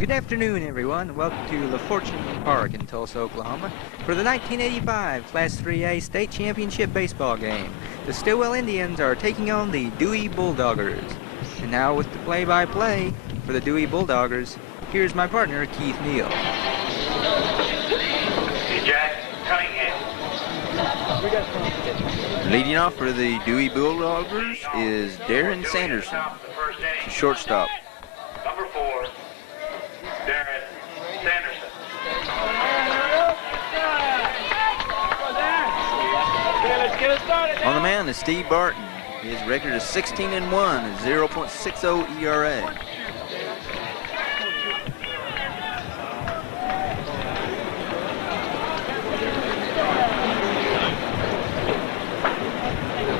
Good afternoon, everyone. Welcome to La Fortune Park in Tulsa, Oklahoma for the 1985 Class 3A State Championship baseball game. The Stilwell Indians are taking on the Dewey Bulldoggers. And now with the play-by-play for the Dewey Bulldoggers, here's my partner, Keith Neal. Jack Cunningham. Leading off for the Dewey Bulldoggers is Darren Sanderson, shortstop. Number 4, Darren Sanderson. On the mound is Steve Barton. His record is 16-1, a 0.60 ERA.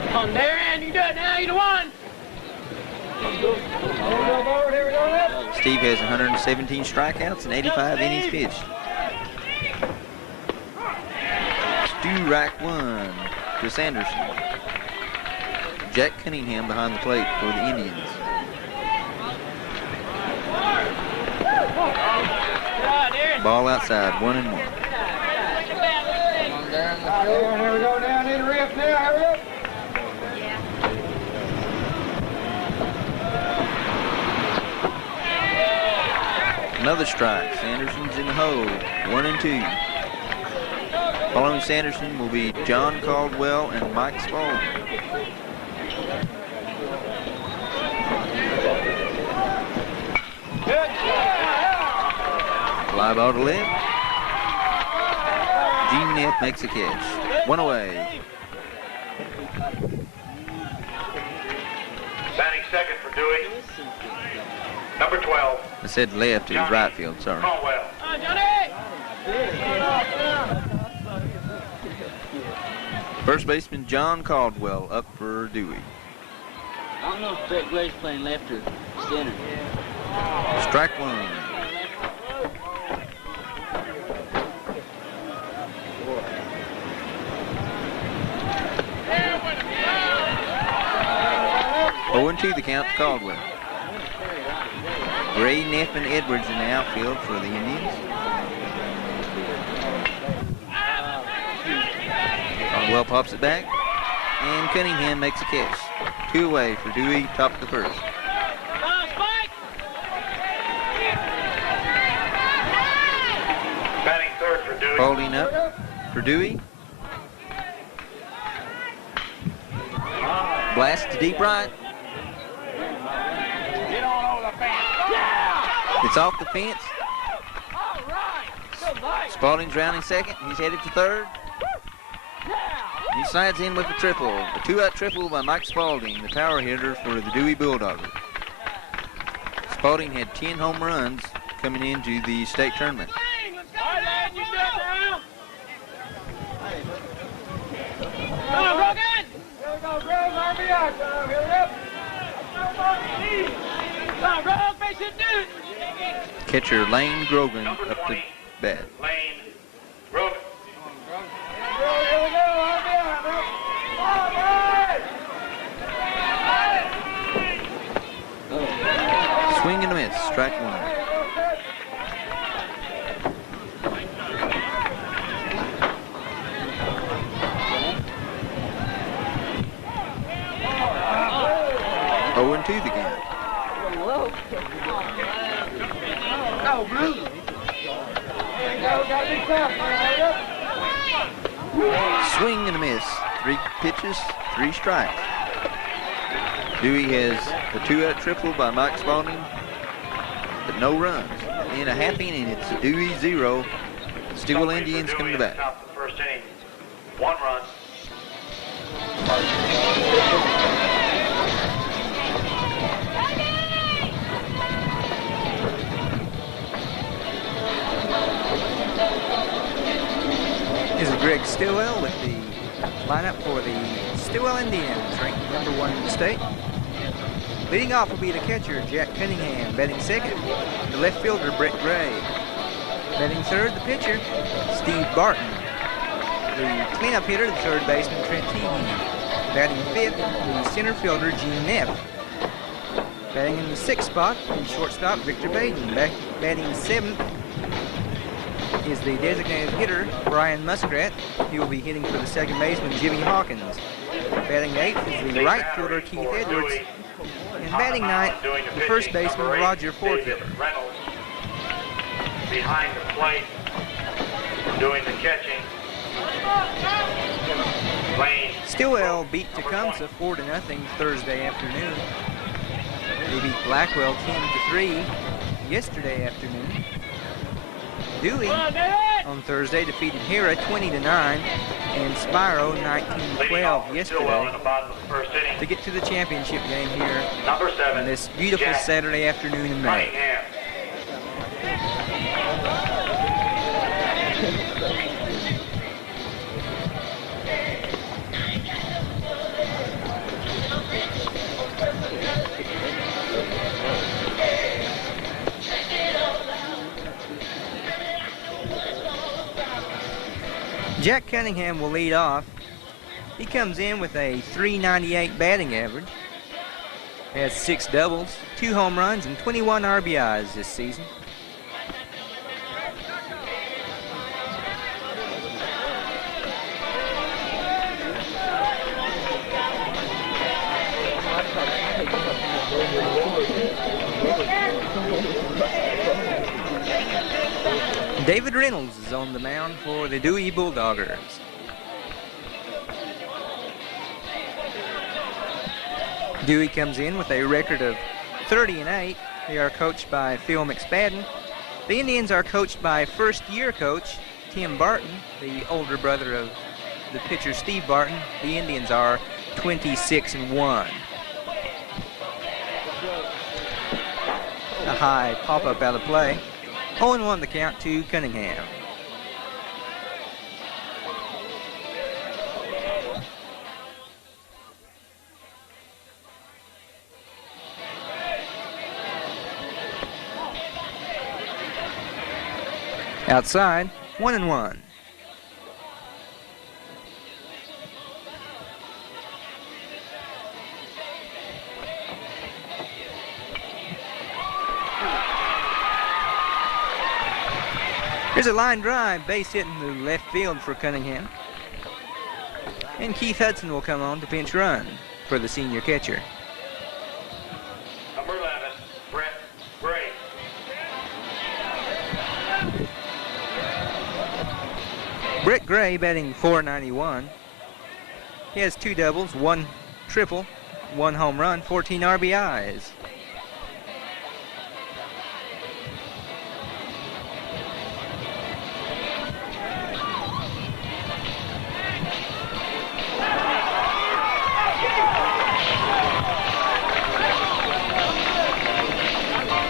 Come on, Darren, you do it now, you the one. Steve has 117 strikeouts and 85 innings pitched. Stu Rack 1 to Sanderson. Jack Cunningham behind the plate for the Indians. Ball outside, 1-1. Here we go now, need a riff now, hurry up. Another strike. Sanderson's in the hole. 1-2. Following Sanderson will be John Caldwell and Mike Spaulding. Fly ball to left. Gene Neff makes a catch. One away. Batting second for Dewey. Number 12. I said left, it was right field, sorry. Caldwell. First baseman John Caldwell up for Dewey. I don't know if Brett Gray's playing left or center. Strike 1. Oh, 0-2 the count to Caldwell. Gray, Neff, and Edwards in the outfield for the Indians. Caldwell pops it back, and Cunningham makes a catch. 2 away for Dewey, top of the first. Batting third for Dewey. Holding up for Dewey. Blast to deep right. It's off the fence. Spaulding's rounding second. He's headed for third. He slides in with a triple. A 2-out triple by Mike Spaulding, the power hitter for the Dewey Bulldoggers. Spaulding had 10 home runs coming into the state tournament. Come on, Brogan! Here we go, Greg, army out, hurry up! Come on, Greg, face it, dude! Catcher Lane Grogan up to bat. Lane Grogan. Here we go, army out, Swing and a miss, strike 1. Oh, 2 the count. Go, Blue! Swing and a miss. 3 pitches, 3 strikes. Dewey has a 2-out triple by Mike Spaulding, but no runs. In a half inning, it's a Dewey 0. Stilwell Indians come to bat. Top of the first inning. 1 run. This is Greg Stilwell with the lineup for the Stilwell Indians, ranked number 1 in the state. Leading off will be the catcher, Jack Cunningham, batting second. The left fielder, Brett Gray. Batting third, the pitcher, Steve Barton. The cleanup hitter, the third baseman, Trent Teehee. Batting fifth, the center fielder, Gene Neff. Batting in the 6th spot, the shortstop, Victor Paden. Batting 7th is the designated hitter, Brian Muskrat. He will be hitting for the second baseman, Jimmy Hawkins. Batting 8th is the right fielder, Keith Edwards. And batting 9th, the first baseman, Roger Fourkiller. Behind the plate, doing the catching. Stilwell beat Tecumseh 4-0 Thursday afternoon. They beat Blackwell 10-3 yesterday afternoon. Dewey on Thursday defeated Hera 20-9 and Spiro 19-12 yesterday to get to the championship game here on this beautiful Saturday afternoon in May. Jack Cunningham will lead off. He comes in with a .398 batting average. Has 6 doubles, 2 home runs, and 21 RBIs this season. David Reynolds is on the mound for the Dewey Bulldoggers. Dewey comes in with a record of 30-8. They are coached by Phil McSpadden. The Indians are coached by first-year coach Tim Barton, the older brother of the pitcher Steve Barton. The Indians are 26-1. A high pop-up out of play. 0-1 the count to Cunningham. Outside, 1-1. Here's a line drive, base hit in the left field for Cunningham. And Keith Hudson will come on to pinch run for the senior catcher. Number 11, Brett Gray. Brett Gray batting .491. He has 2 doubles, 1 triple, 1 home run, 14 RBIs.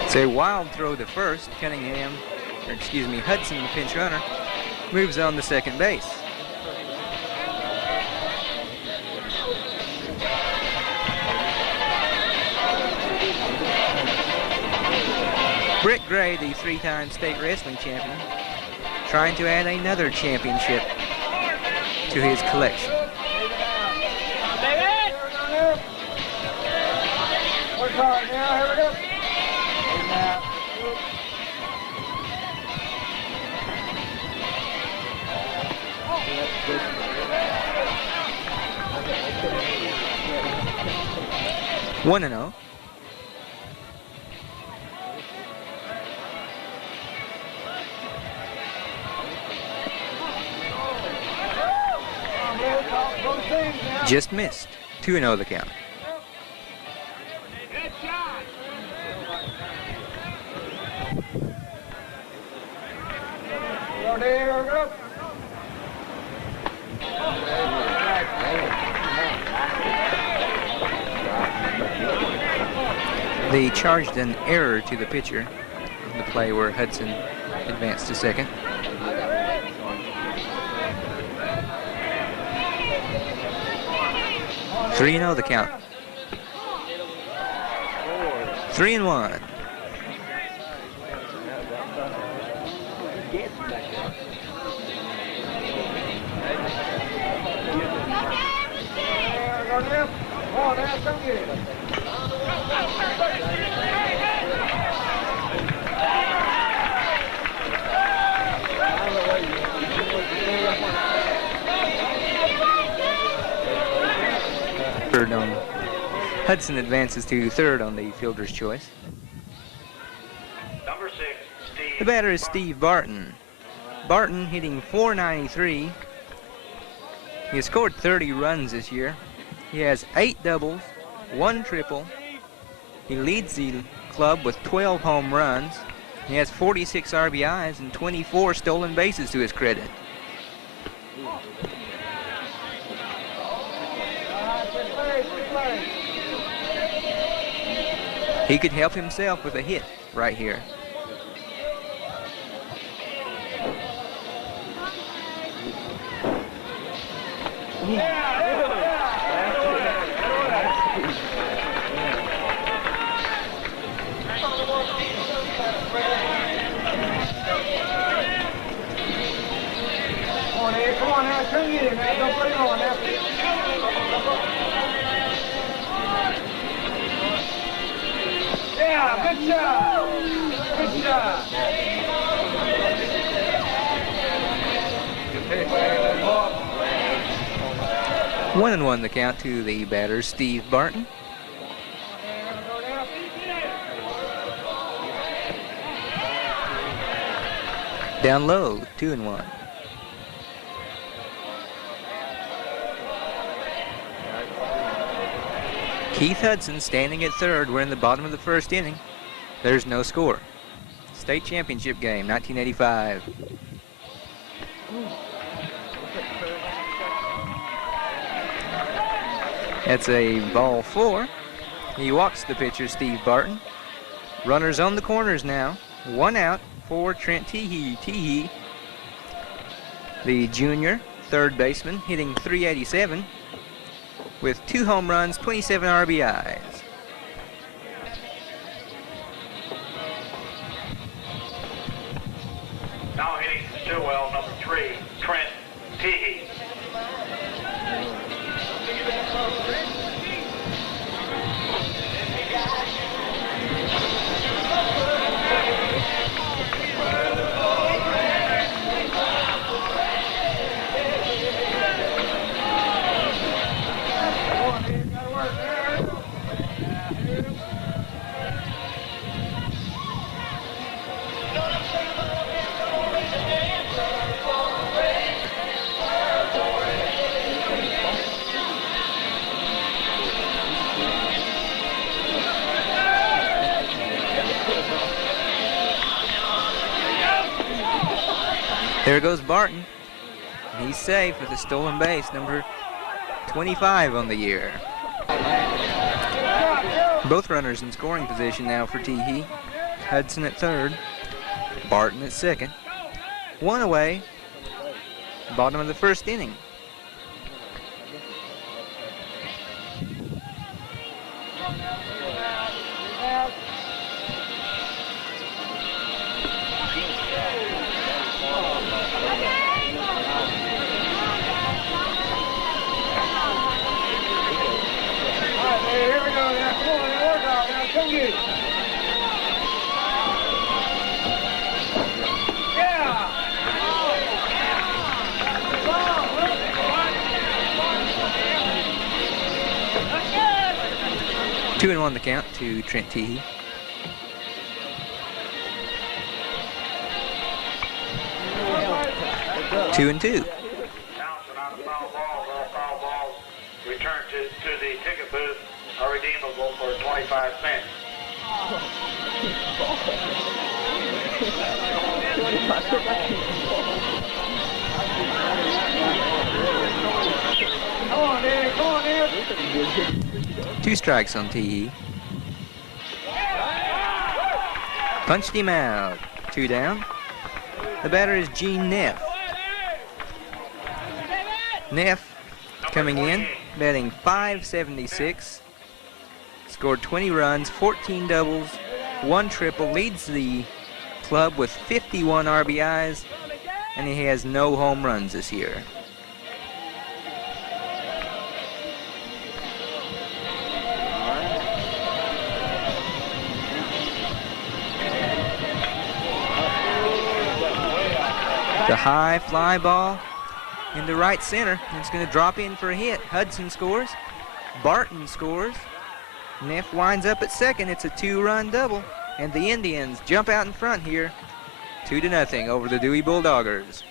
It's a wild throw to first. Hudson, the pinch runner, moves on to second base. Brett Gray, the 3-time state wrestling champion, trying to add another championship to his collection. Work hard now, here we go. One and 0. Just missed. 2-0 the count. They charged an error to the pitcher in the play where Hudson advanced to second. Three and 0 the count. 3-1. Hudson advances to third on the fielder's choice. Number 6, Steve. The batter is Steve Barton. Barton hitting .493. He has scored 30 runs this year. He has 8 doubles, 1 triple. He leads the club with 12 home runs. He has 46 RBIs and 24 stolen bases to his credit. He could help himself with a hit right here. Come on now, turn it in, man. Don't put it on now. Yeah, good job. Good job. 1-1 the count to the batter, Steve Barton. Down low, 2-1. Keith Hudson standing at third. We're in the bottom of the first inning. There's no score. State championship game, 1985. That's a ball 4. He walks the pitcher, Steve Barton. Runners on the corners now. 1 out for Trent Teehee. Teehee, the junior third baseman, hitting .387 with 2 home runs, 27 RBIs. Now hitting Stilwell, number 3, Trent Teehee. There goes Barton. He's safe with a stolen base, number 25 on the year. Both runners in scoring position now for Teehee. Hudson at third, Barton at second. 1 away, bottom of the first inning. Two and 1 the count to Trent Teehee. Two and 2. Bouncing on the foul balls, all foul balls returned to the ticket booth are redeemable for 25 cents. Come on, Danny. Come on, Danny. 2 strikes on Teehee. Punched him out. 2 down. The batter is Gene Neff. Neff coming in, batting .576. Scored 20 runs, 14 doubles, 1 triple. Leads the club with 51 RBIs, and he has no home runs this year. The high fly ball into right center. It's going to drop in for a hit. Hudson scores. Barton scores. Neff winds up at second. It's a 2-run double. And the Indians jump out in front here, 2-0 over the Dewey Bulldoggers.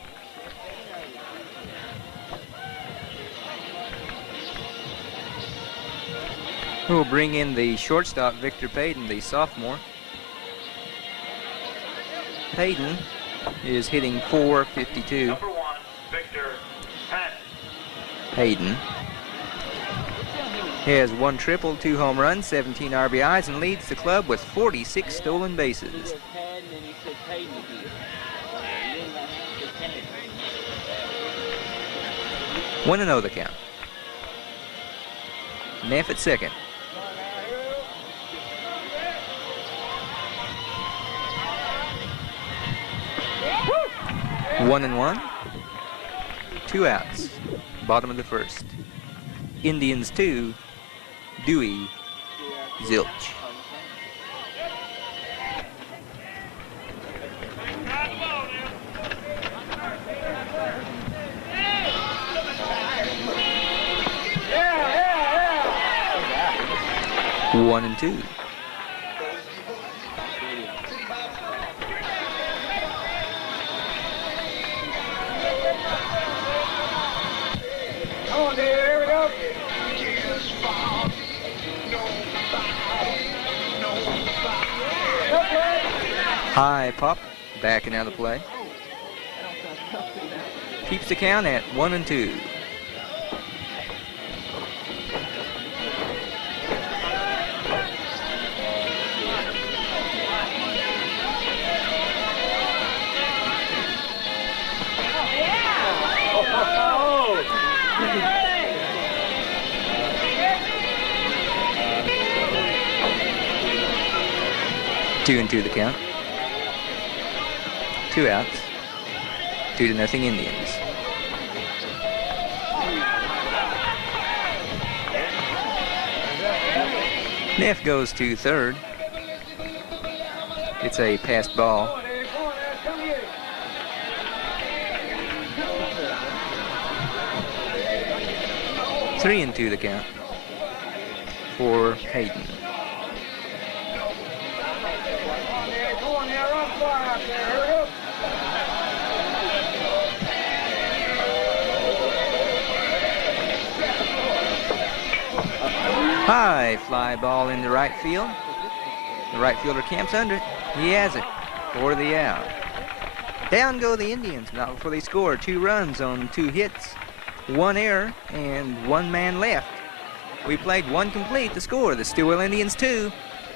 Who will bring in the shortstop, Victor Paden, the sophomore. Paden is hitting .452. Number 1, Victor Paden has 1 triple, 2 home runs, 17 RBIs, and leads the club with 46 stolen bases. 1-0 the count. Neff at second. One and 1. 2 outs. Bottom of the first. Indians 2. Dewey zilch. One and 2. High pop, backing out of play. Keeps the count at 1 and 2. Two and 2 the count. 2 outs. 2-0 Indians. Neff goes to third. It's a passed ball. Three and 2 the count for Paden. High fly ball in the right field. The right fielder camps under it. He has it for the out. Down go the Indians, not before they score 2 runs on 2 hits, 1 error, and 1 man left. We played 1 complete. The score, the Stilwell Indians 2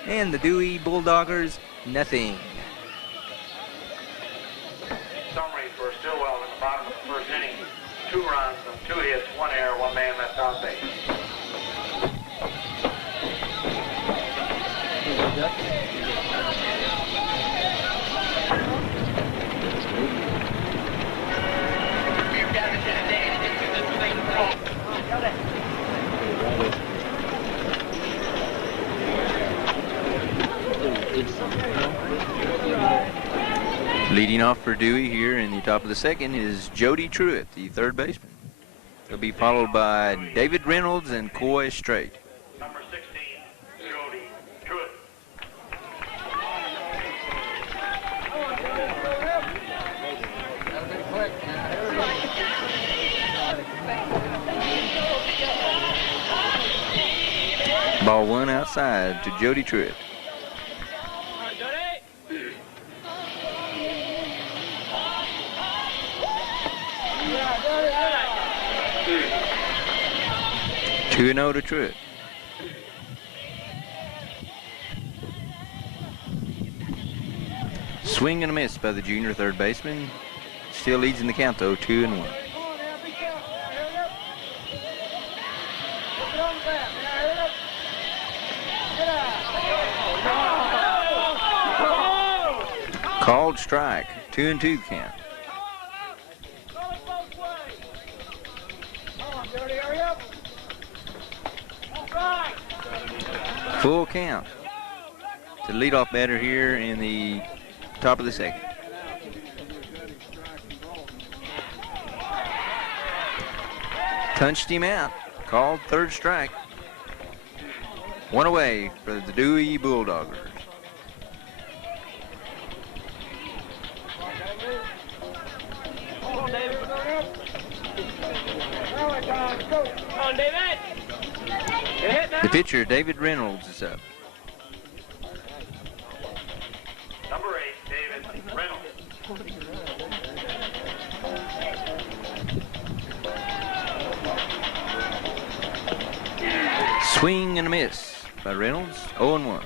and the Dewey Bulldoggers nothing. Summary for Stilwell in the bottom of the first inning. 2 runs on 2 hits, 1 error, 1 man left on base. Leading off for Dewey here in the top of the second is Jody Truitt, the third baseman. He'll be followed by David Reynolds and Coy Strait. Number 16, Jody Truitt. Ball 1 outside to Jody Truitt. Two and 0 to Truitt. Swing and a miss by the junior third baseman. Still leads in the count though, 2 and 1. Called strike, 2 and 2 count. Full count to leadoff batter here in the top of the second. Punched him out. Called third strike. One away for the Dewey Bulldoggers. Come on, David. Come on, David. Get hit now. The pitcher, David Reynolds, is up. Number 8, David Reynolds. Swing and a miss by Reynolds, 0-1.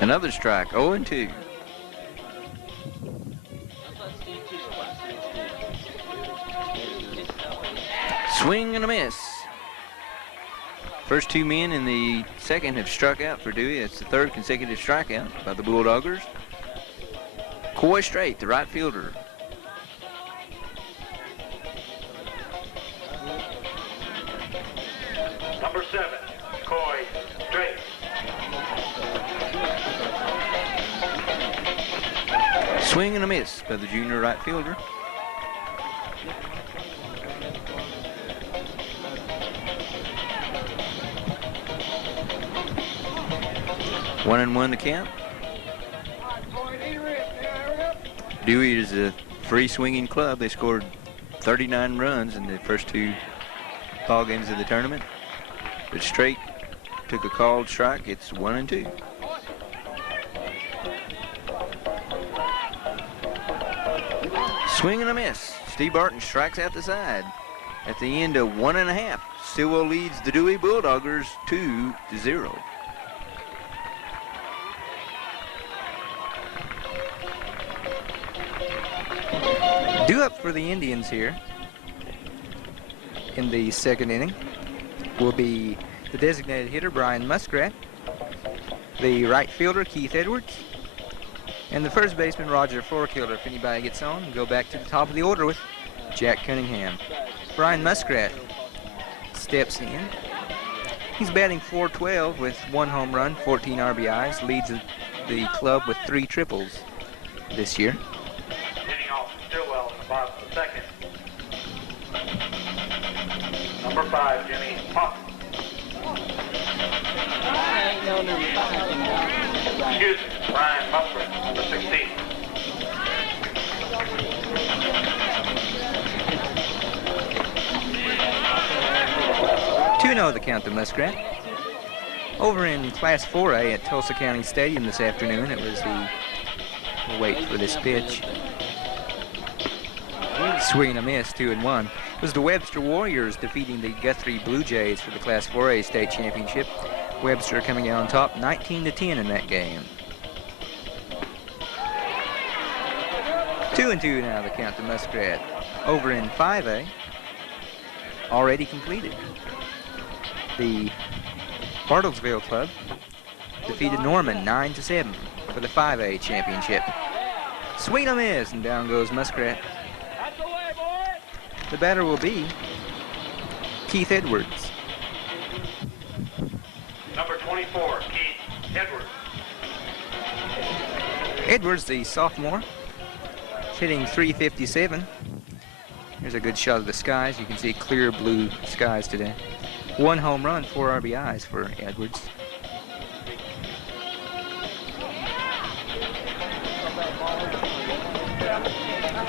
Another strike, 0-2. Swing and a miss. First two men in the second have struck out for Dewey. It's the third consecutive strikeout by the Bulldoggers. Coy Straight, the right fielder. Number 7, Coy Straight. Swing and a miss by the junior right fielder. One and one to count. Dewey is a free swinging club. They scored 39 runs in the first two ball games of the tournament. But Straight took a called strike. It's 1-2. Swing and a miss. Steve Barton strikes out the side. At the end of 1.5, Stilwell leads the Dewey Bulldoggers 2-0. Due up for the Indians here in the second inning will be the designated hitter, Brian Muskrat, the right fielder, Keith Edwards, and the first baseman, Roger Fourkiller. If anybody gets on, we'll go back to the top of the order with Jack Cunningham. Brian Muskrat steps in. He's batting .412 with 1 home run, 14 RBIs, leads the club with 3 triples this year. Hitting off Stilwell in the bottom of the second. Number 5, Jimmy Hawkins. Excuse me, Brian Muskrat, number 16. The count to Muskrat. Over in Class 4A at Tulsa County Stadium this afternoon, it was we'll wait for this pitch. Swing and a miss, 2-1. It was the Webster Warriors defeating the Guthrie Blue Jays for the Class 4A state championship. Webster coming out on top, 19-10 in that game. 2-2 now the count to Muskrat. Over in 5A, already completed. The Bartlesville Club defeated Norman 9-7 for the 5A championship. Swing and a miss, and down goes Muskrat. The batter will be Keith Edwards. Number 24, Keith Edwards. Edwards, the sophomore, hitting .357. Here's a good shot of the skies. You can see clear blue skies today. 1 home run, 4 RBIs for Edwards.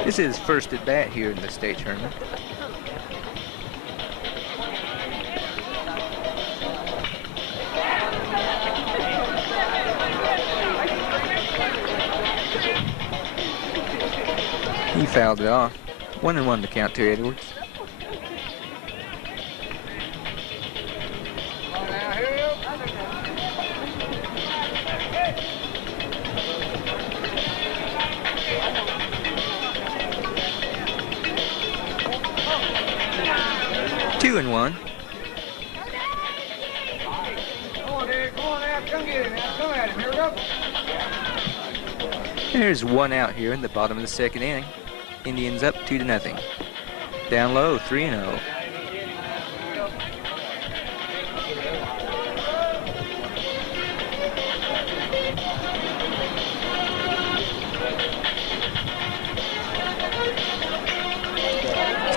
This is first at bat here in the state tournament. He fouled it off. 1-1 to count to Edwards. Two and one. Come on, Dave. Come on, Neff. Come get him. Come at him. Here we go. There's 1 out here in the bottom of the second inning. Indians up 2-0. Down low, 3-0.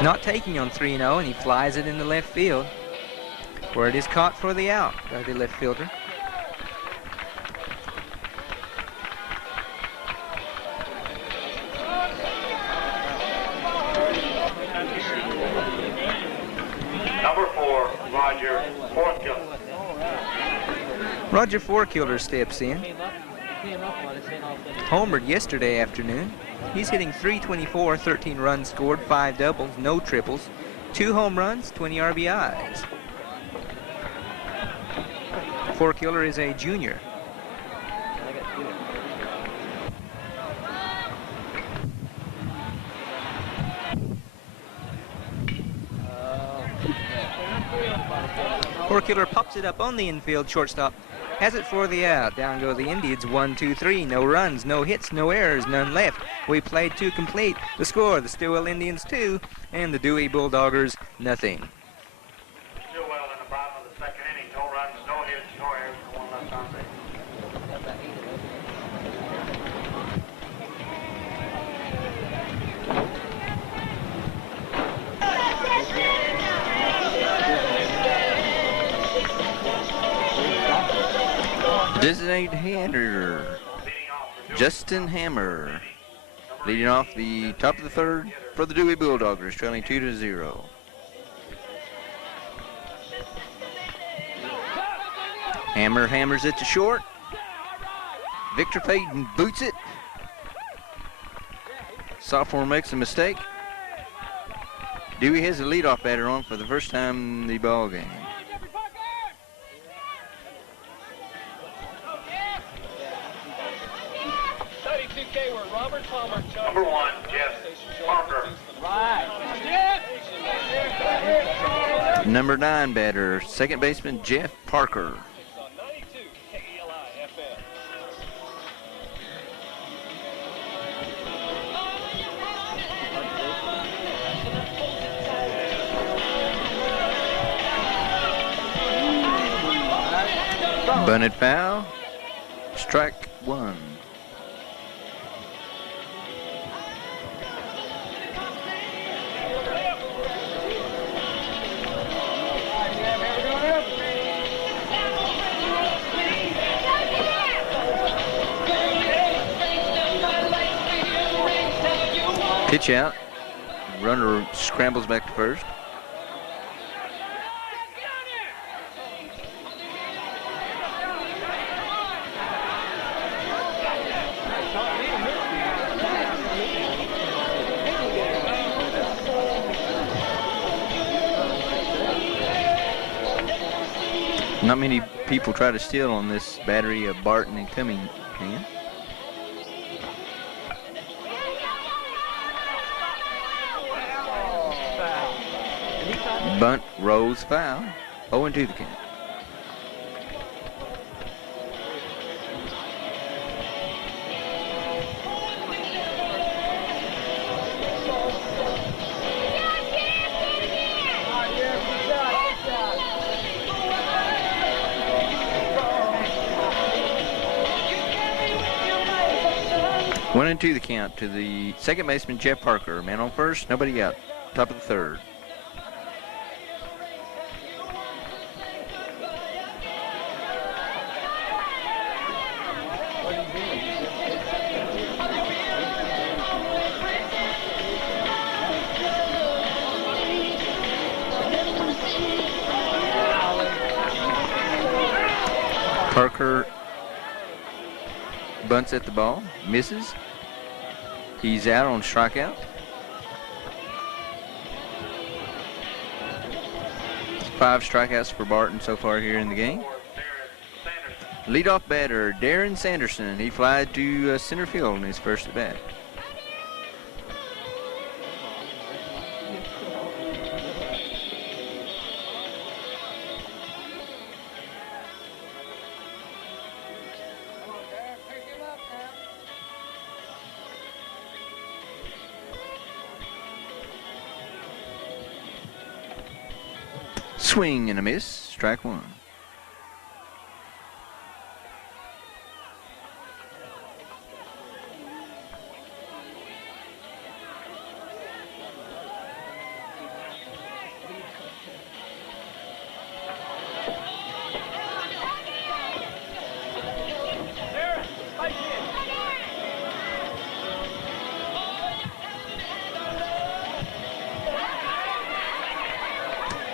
not taking on 3-0, and he flies it in the left field, where it is caught for the out by the left fielder. Number 4, Roger Fourkiller. Roger Fourkiller steps in. Homered yesterday afternoon. He's hitting .324, 13 runs scored, 5 doubles, no triples, 2 home runs, 20 RBIs. Fourkiller is a junior. Fourkiller pops it up on the infield shortstop. Has it for the out. Down go the Indians. 1, 2, 3. No runs, no hits, no errors, none left. We played 2 complete. The score, the Stilwell Indians 2 and the Dewey Bulldoggers nothing. Stilwell in the bottom of the second inning. No runs, no hits, no errors, and 1 left on base. Designated hitter, Justin Hammer, leading off the top of the third for the Dewey Bulldoggers, trailing 2-0. Hammer hammers it to short. Victor Paden boots it. Sophomore makes a mistake. Dewey has a leadoff batter on for the first time in the ball game. Number 1, Jeff Parker. Number 9 batter, second baseman Jeff Parker. Bunted foul, strike 1. Pitch out. Runner scrambles back to first. Not many people try to steal on this battery of Barton and Cunningham. Bunt rolls foul. 0-2 the count. One and 2 the count to the second baseman Jeff Parker. Man on first, nobody out. Top of the third. Parker bunts at the ball, misses. He's out on strikeout. 5 strikeouts for Barton so far here in the game. Leadoff batter, Darren Sanderson. He flied to center field in his first at bat. Swing and a miss, strike 1.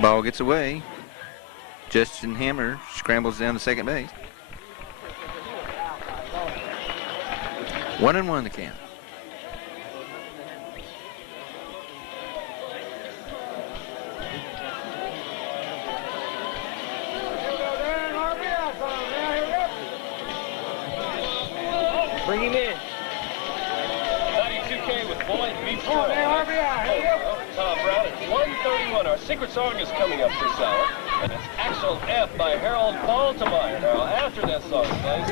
Ball gets away. Justin Hammer scrambles down to second base. 1-1 the count. Bring him in. 92K with Boyd beats Tom Brown at 131. Our secret song is coming up this hour. And it's Axel F by Harold Baltimore. Now, after that song plays,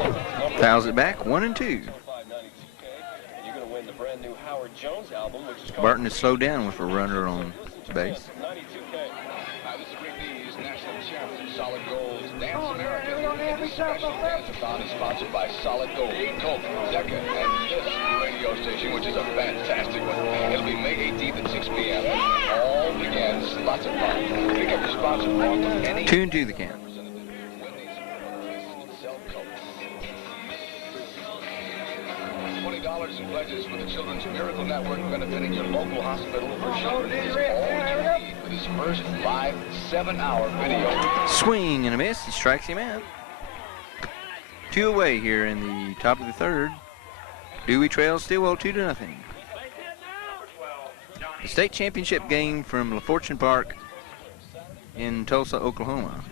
Fouls it back, 1-2. And you're going to win the brand new Howard Jones album, which is called Barton is slowed down with a runner on base. 92K. This is Rick Dees, National Champion, Solid Gold's Dance America. And this special dance-a-thon is sponsored by Solid Gold, Coke, Decca, and this radio station, which is a fantastic one. It'll be May 18th at 6 p.m. All begins, lots of fun. Pick up your sponsor form from any 2-2 the count. $20 in pledges for the Children's Miracle Network, benefiting your local hospital for children. Is all you need for this first live 7-hour video. Swing and a miss. He strikes him out. 2 away here in the top of the third. Dewey trails Stilwell 2-0. The state championship game from La Fortune Park in Tulsa, Oklahoma.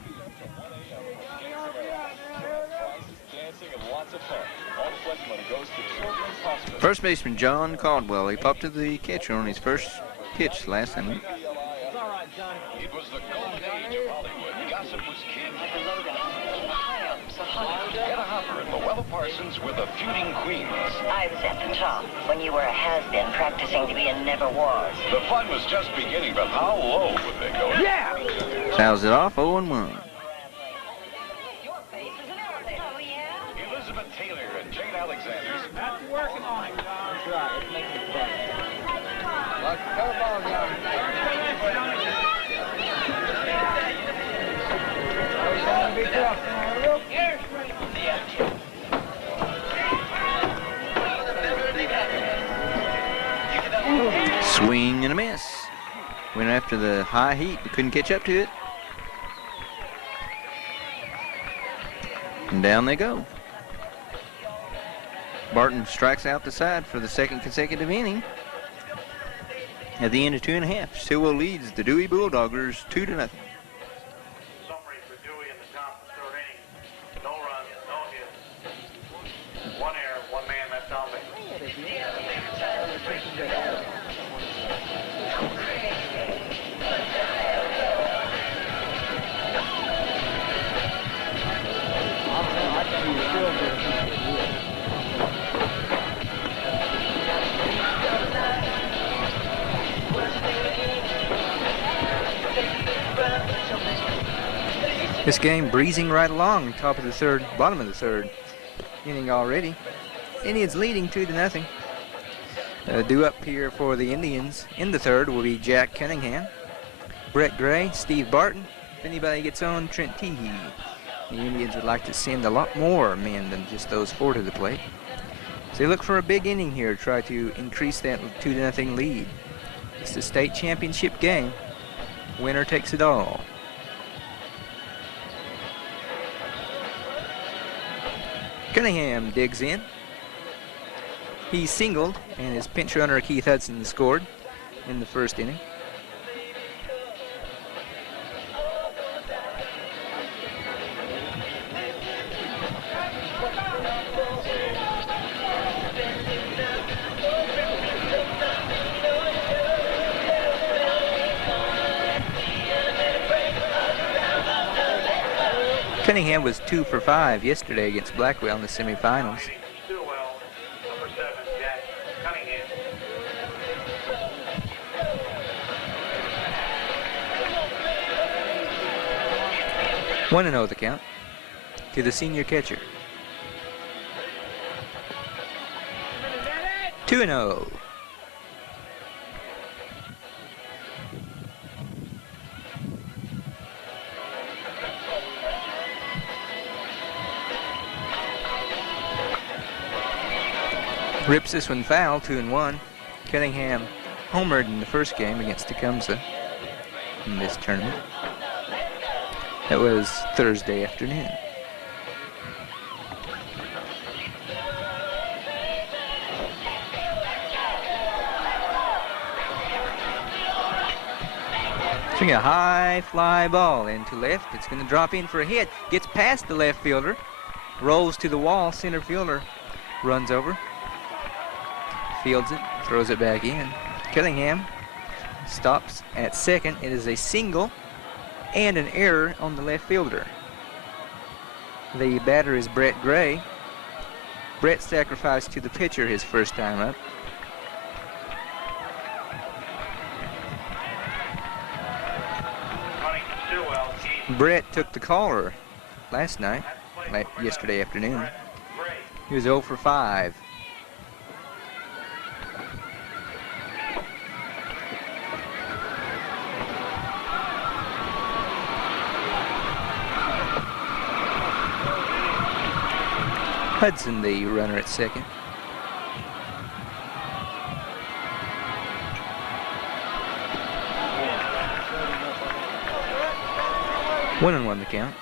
First baseman John Caldwell. He popped to the catcher on his first pitch last inning. It was the golden age of Hollywood. Gossip was king. Get a hopper at Luella Parsons with the Feuding Queens. I was at the top when you were a has-been practicing to be a never was. The fun was just beginning, but how low would they go? Yeah! Fouls it off, 0-1. Elizabeth Taylor and Jane Alexander. That's working on it. That's right. It makes it better. Be tough. Swing and a miss. Went after the high heat, but couldn't catch up to it. And down they go. Barton strikes out the side for the second consecutive inning. At the end of 2.5, Stilwell leads the Dewey Bulldoggers 2-0. Summary for Dewey in the top of the third inning. No runs, no hits. 1 error, 1 man left on base. This game breezing right along, top of the third, bottom of the third inning already. Indians leading 2-0. Due up here for the Indians in the third will be Jack Cunningham, Brett Gray, Steve Barton. If anybody gets on, Trent Teehee. The Indians would like to send a lot more men than just those 4 to the plate. So they look for a big inning here to try to increase that 2-0 lead. It's the state championship game. Winner takes it all. Cunningham digs in. He singled, and his pinch runner Keith Hudson scored in the first inning. Cunningham was 2 for 5 yesterday against Blackwell in the semifinals. Stilwell, number 7, Jack Cunningham. 1-0 the count to the senior catcher. 2-0. Rips this one foul, 2-1. Cunningham homered in the first game against Tecumseh. in this tournament. That was Thursday afternoon. Swing a high fly ball into left. It's going to drop in for a hit. Gets past the left fielder. Rolls to the wall. Center fielder runs over. Fields it. Throws it back in. Cunningham stops at second. It is a single and an error on the left fielder. The batter is Brett Gray. Brett sacrificed to the pitcher his first time up. Brett took the caller last night, yesterday afternoon. He was 0 for 5. Hudson, the runner at second. One and one the count.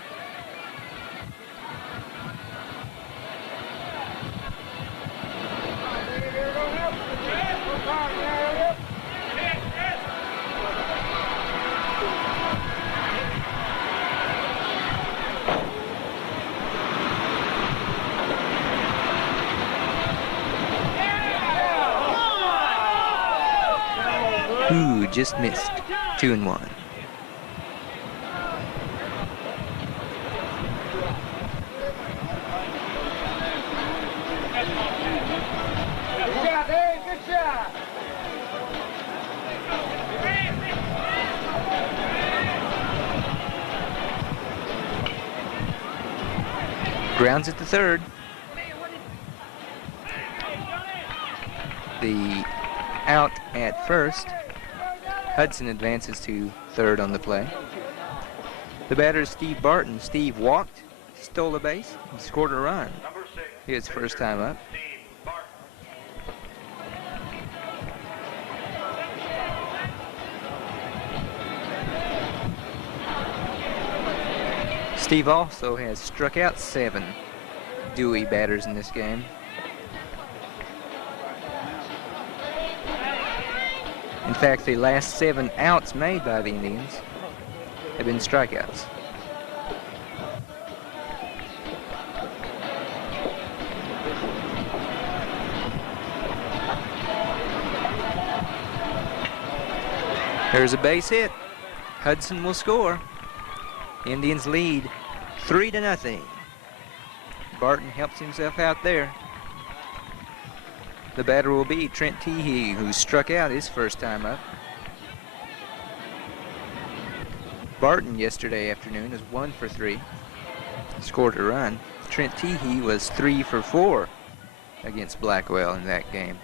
Ooh, just missed. 2 and 1. Grounds at the third. The out at first. Hudson advances to third on the play. The batter is Steve Barton. Steve walked, stole a base, and scored a run. His first time up. Steve also has struck out 7 Dewey batters in this game. In fact, the last 7 outs made by the Indians have been strikeouts. There's a base hit. Hudson will score. Indians lead 3-0. Barton helps himself out there. The batter will be Trent Teehee, who struck out his first time up. Barton yesterday afternoon was 1 for 3, scored a run. Trent Teehee was 3 for 4 against Blackwell in that game.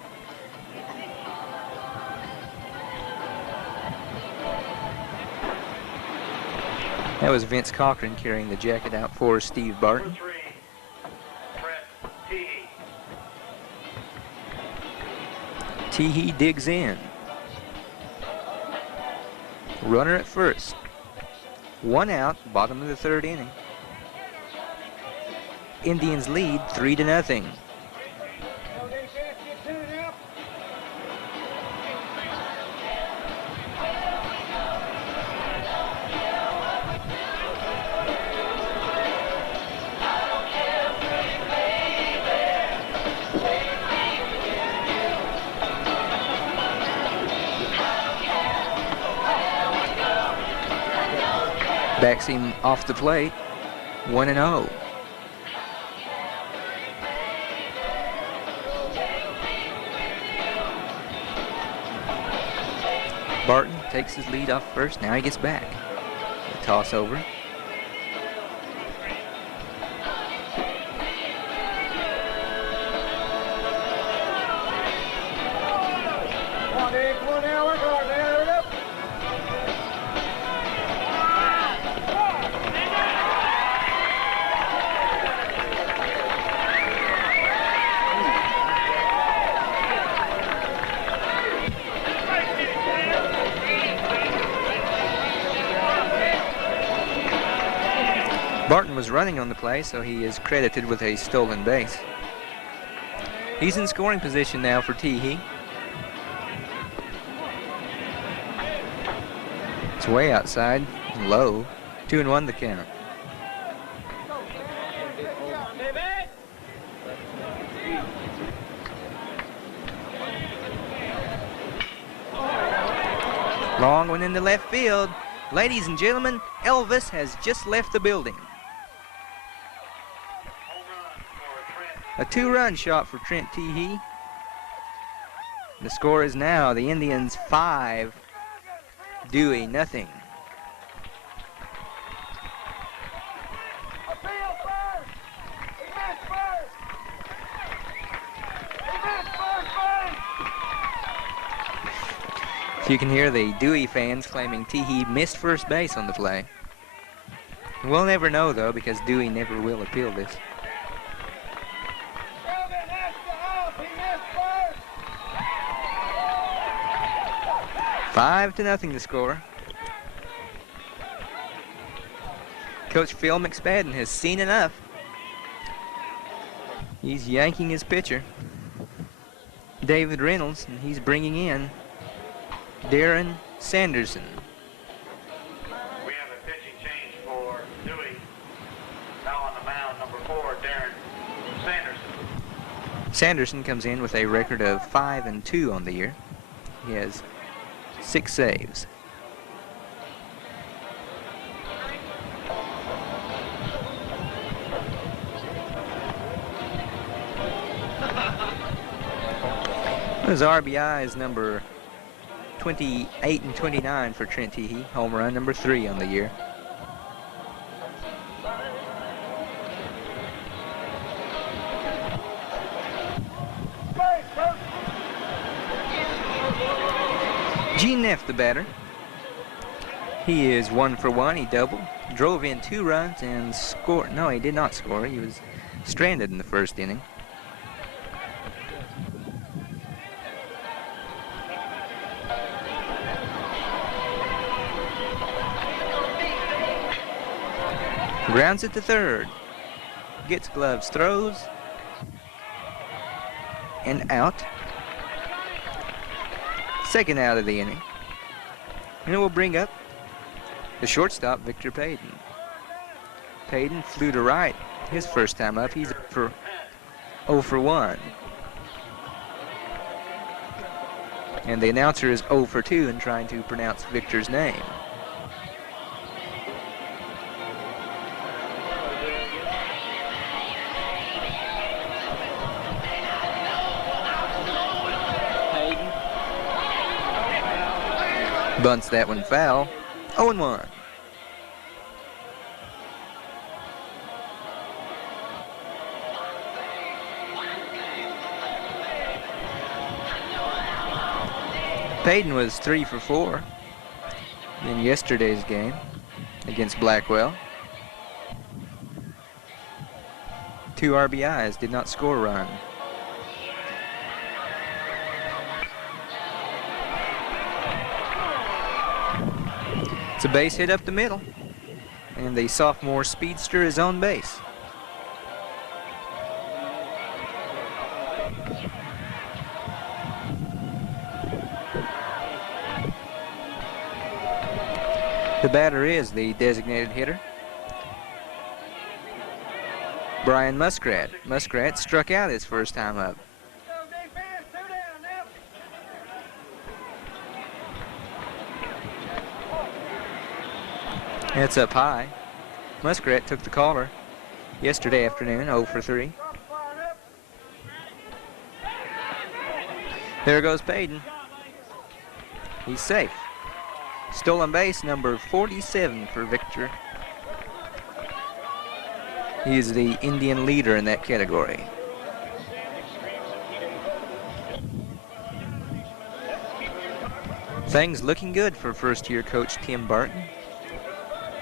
That was Vince Cochran carrying the jacket out for Steve Barton. Teehee digs in. Runner at first. 1 out, bottom of the 3rd inning. Indians lead 3-0. Backs him off the plate, 1-0. Barton takes his lead off first. Now he gets back. A toss over. Barton was running on the play, so he is credited with a stolen base. He's in scoring position now for Teehee. It's way outside, low. 2-1 the count. Long one into left field. Ladies and gentlemen, Elvis has just left the building. A 2-run shot for Trent Teehee. The score is now the Indians 5, Dewey nothing. You can hear the Dewey fans claiming Teehee missed first base on the play. We'll never know, though, because Dewey never will appeal this. Five to nothing the score. Coach Phil McSpadden has seen enough. He's yanking his pitcher, David Reynolds, and he's bringing in Darren Sanderson. We have a pitching change for Dewey. Now on the mound, number 4, Darren Sanderson. Sanderson comes in with a record of 5-2 on the year. He has 6 saves. His RBI is number 28 and 29 for Trent Teehee. Home run number 3 on the year. Gene Neff, the batter. He is 1 for 1. He doubled, drove in 2 runs and scored. No, he did not score. He was stranded in the first inning. Grounds it to third. Gets gloves, throws, and out. Second out of the inning. And it will bring up the shortstop, Victor Paden. Paden flew to right his first time up. He's for 0 for 1. And the announcer is 0 for 2 in trying to pronounce Victor's name. Bunts that one foul. 0-1. Paden was 3 for 4 in yesterday's game against Blackwell. 2 RBIs, did not score a run. It's a base hit up the middle, and the sophomore speedster is on base. The batter is the designated hitter, Brian Muskrat. Muskrat struck out his first time up. It's up high. Muskrat took the caller yesterday afternoon, 0 for 3. There goes Paden. He's safe. Stolen base number 47 for Victor. He is the Indian leader in that category. Things looking good for first-year coach Tim Barton.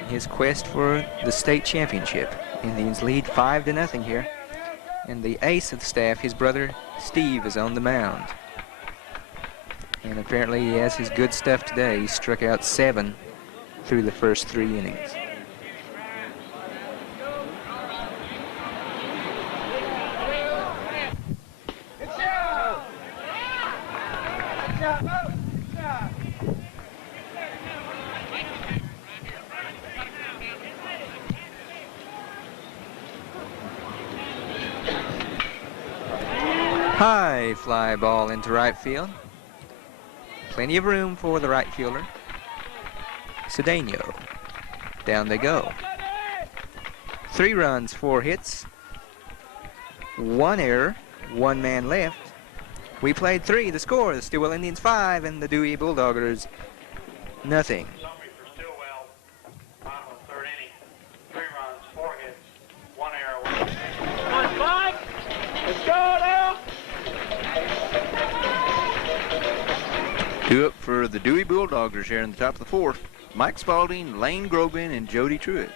His quest for the state championship. Indians lead 5-0 here. And the ace of the staff, his brother Steve, is on the mound. And apparently he has his good stuff today. He struck out 7 through the first 3 innings. A fly ball into right field. Plenty of room for the right fielder, Cedeno. Down they go. 3 runs, 4 hits, 1 error, 1 man left. We played 3. The score, the Stilwell Indians 5 and the Dewey Bulldoggers nothing. Summary for Stilwell, bottom of the 3rd inning. 3 runs, 4 hits, 1 error, 1 Come on, 5. Let's go now. 2 up for the Dewey Bulldoggers here in the top of the 4th. Mike Spalding, Lane Grogan, and Jody Truitt.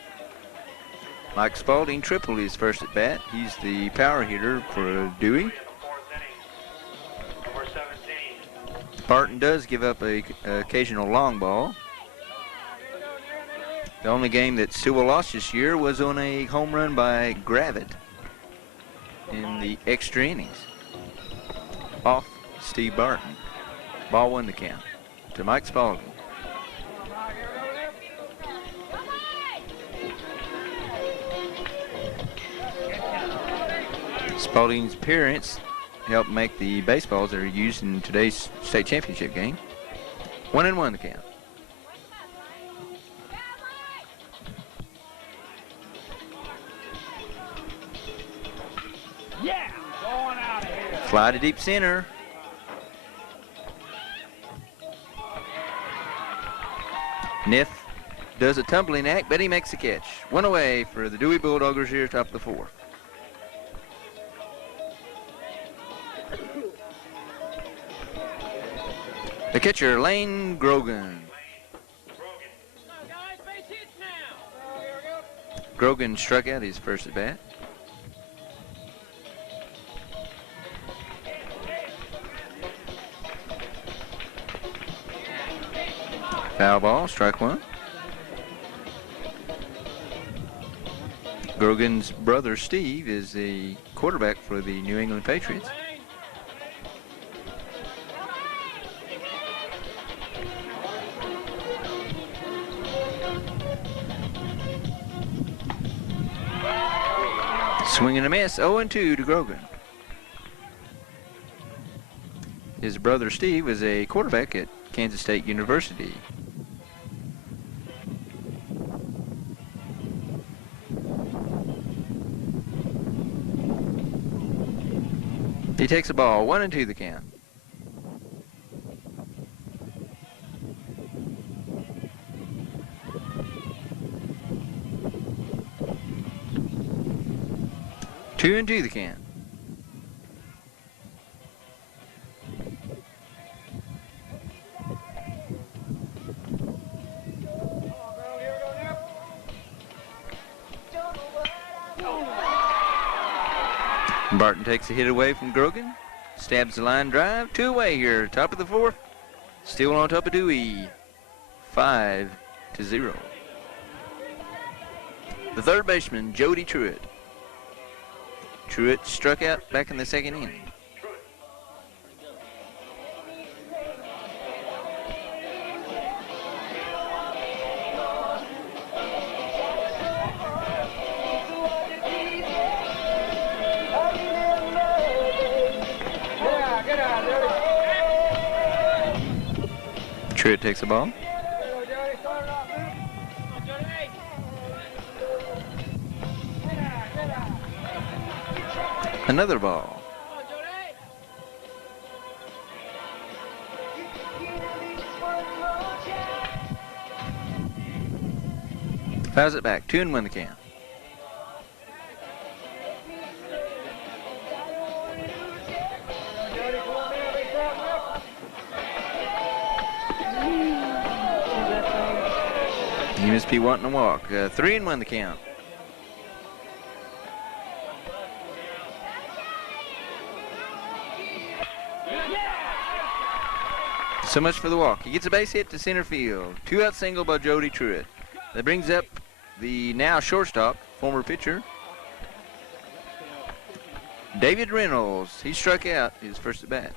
Mike Spalding tripled his first at bat. He's the power hitter for Dewey. in the 4th inning. Number 17. Barton does give up a occasional long ball. The only game that Stilwell lost this year was on a home run by Garrett in the extra innings. Off Steve Barton. Ball 1 to count to Mike Spalding. Spalding's appearance helped make the baseballs that are used in today's state championship game. 1-1 the count. Yeah, going out of here. Fly to deep center. Neff does a tumbling act, but he makes the catch. 1 away for the Dewey Bulldoggers here top of the 4th. The catcher, Lane Grogan. Grogan struck out his first at bat. Foul ball, strike 1. Grogan's brother, Steve, is the quarterback for the New England Patriots. Swing and a miss, 0-2 to Grogan. His brother Steve was a quarterback at Kansas State University. He takes the ball, 1-2 the count. Two and 2 the count. Barton takes a hit away from Grogan. Stabs the line drive. 2 away here. Top of the 4th. Still on top of Dewey. 5-0. The third baseman, Jody Truitt. Truitt struck out back in the 2nd inning. Truitt takes the ball. Another ball. Fouls it back. 2-1 the count. He must be wanting to walk. 3-1 the count. So much for the walk. He gets a base hit to center field. 2-out single by Jody Truitt. That brings up the now shortstop, former pitcher, David Reynolds. He struck out his first at bat.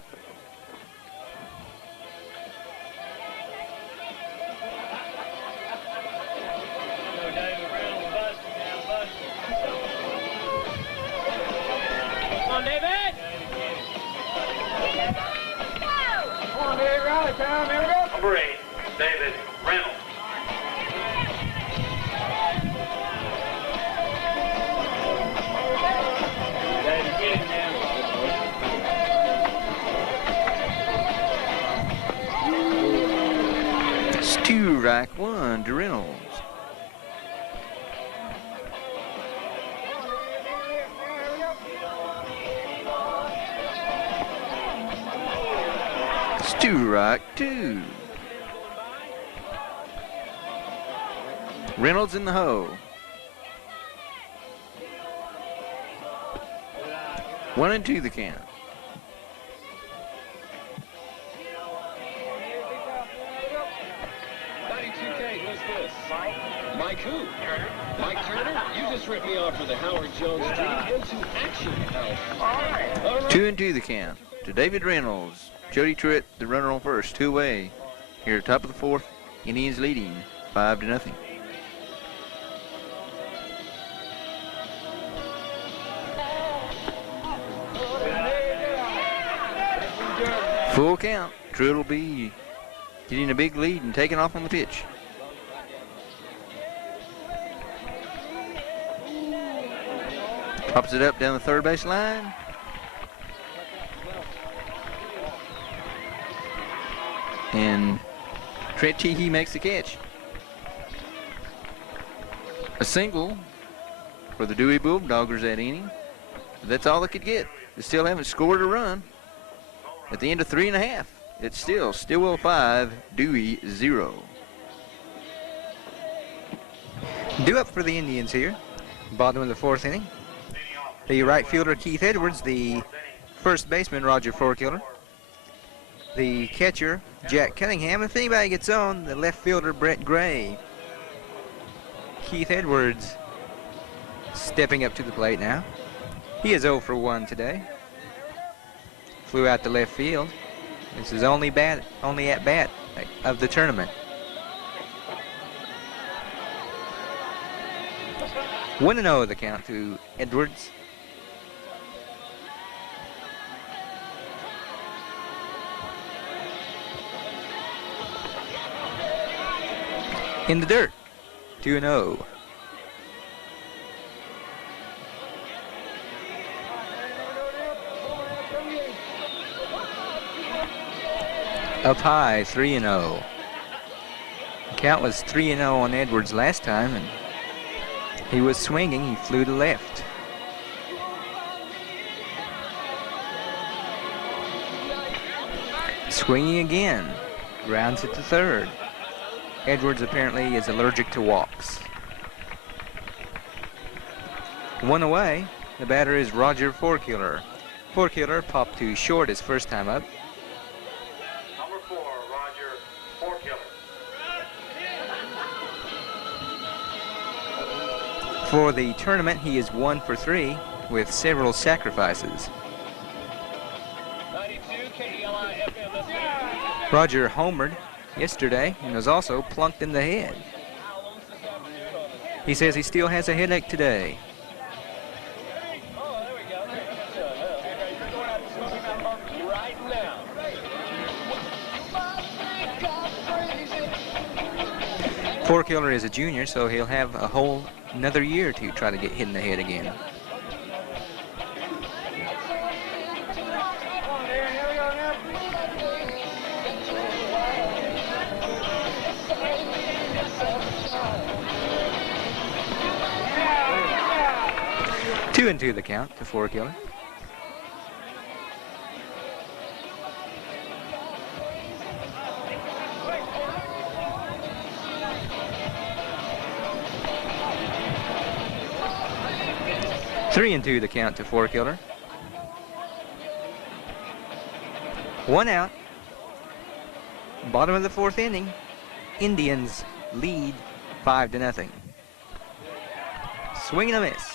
David Reynolds. Strike one to Reynolds. Strike two. Reynolds in the hole. 1-2 the count. Mike who? Mike Turner? You just ripped me off for the Howard Jones Street into action house. All right. 2-2 the count to David Reynolds. Jody Truitt, the runner on first, 2 away. Here top of the fourth, Indians leading 5-0. Full count. Truitt will be getting a big lead and taking off on the pitch. Pops it up down the third base line. And Trent Teehee makes the catch. A single for the Dewey Bulldoggers that inning. That's all they could get. They still haven't scored a run. At the end of 3.5, it's still Stilwell 5, Dewey 0. Due up for the Indians here. Bottom of the fourth inning. The right fielder Keith Edwards, the first baseman Roger Fourkiller, the catcher Jack Cunningham, if anybody gets on, the left fielder Brett Gray. Keith Edwards stepping up to the plate now. He is 0 for 1 today. Flew out to left field. This is only at bat of the tournament. 1-0 the count to Edwards. In the dirt, 2-0. Up high, 3-0. Count was 3-0 on Edwards last time, and he was swinging. He flew to left. Swinging again, grounds it to third. Edwards apparently is allergic to walks. 1 away. The batter is Roger Fourkiller. Fourkiller popped to short his first time up. Number 4, Roger Fourkiller. For the tournament, he is 1 for 3 with several sacrifices. 92 KELI FM. Roger homered yesterday and was also plunked in the head. He says he still has a headache today. Oh, there we go. Right now. Fourkiller is a junior, so he'll have a whole another year to try to get hit in the head again. Two and two the count to Fourkiller. Three and two the count to Fourkiller. 1 out. Bottom of the fourth inning. Indians lead 5-0. Swing and a miss.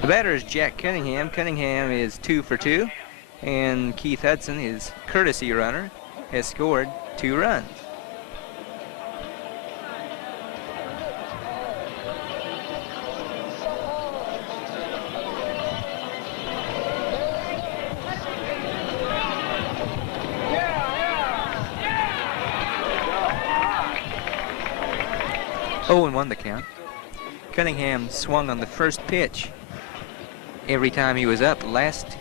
The batter is Jack Cunningham. Cunningham is 2 for 2. And Keith Hudson, his courtesy runner, has scored 2 runs. 0-1 the count. Cunningham swung on the first pitch every time he was up last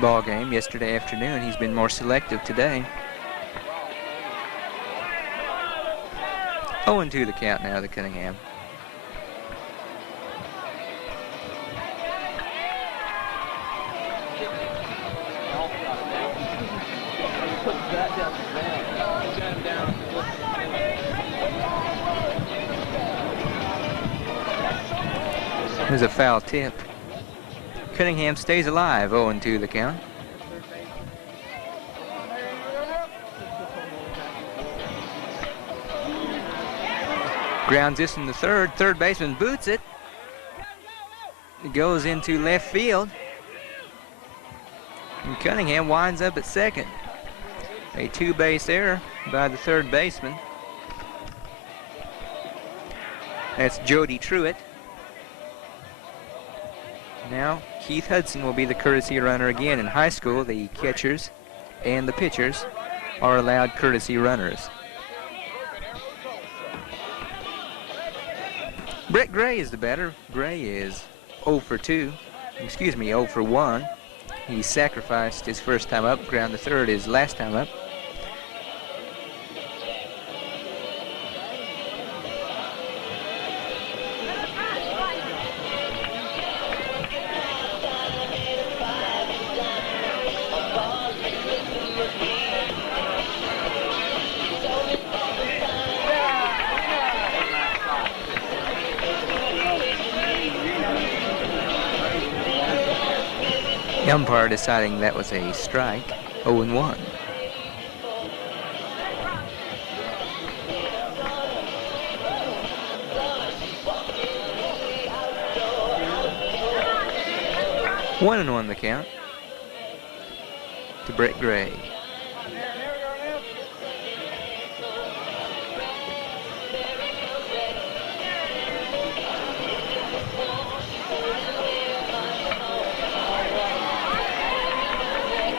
ball game yesterday afternoon. He's been more selective today. 0-2 the count now to Cunningham. There's a foul tip. Cunningham stays alive, 0-2 the count. Grounds this in the third. Third baseman boots it. It goes into left field. And Cunningham winds up at second. A two-base error by the third baseman. That's Jody Truitt. Now, Keith Hudson will be the courtesy runner again. In high school, the catchers and the pitchers are allowed courtesy runners. Brett Gray is the batter. Gray is 0 for 2. Excuse me, 0 for 1. He sacrificed his first time up. Ground to third his last time up. The umpire deciding that was a strike, 0-1. One and one the count to Brett Gray.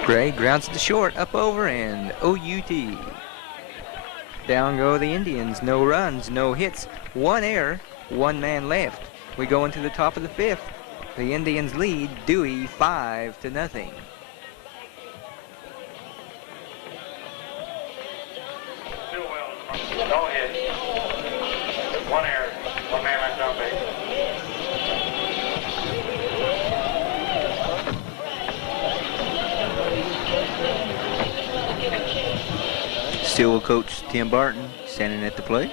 Gray grounds to short, up over, and OUT. Down go the Indians. No runs, no hits, one error, one man left. We go into the top of the fifth. The Indians lead Dewey 5-0. Stilwell, no hit, one error, one man left on base. Stilwell coach Tim Barton standing at the plate.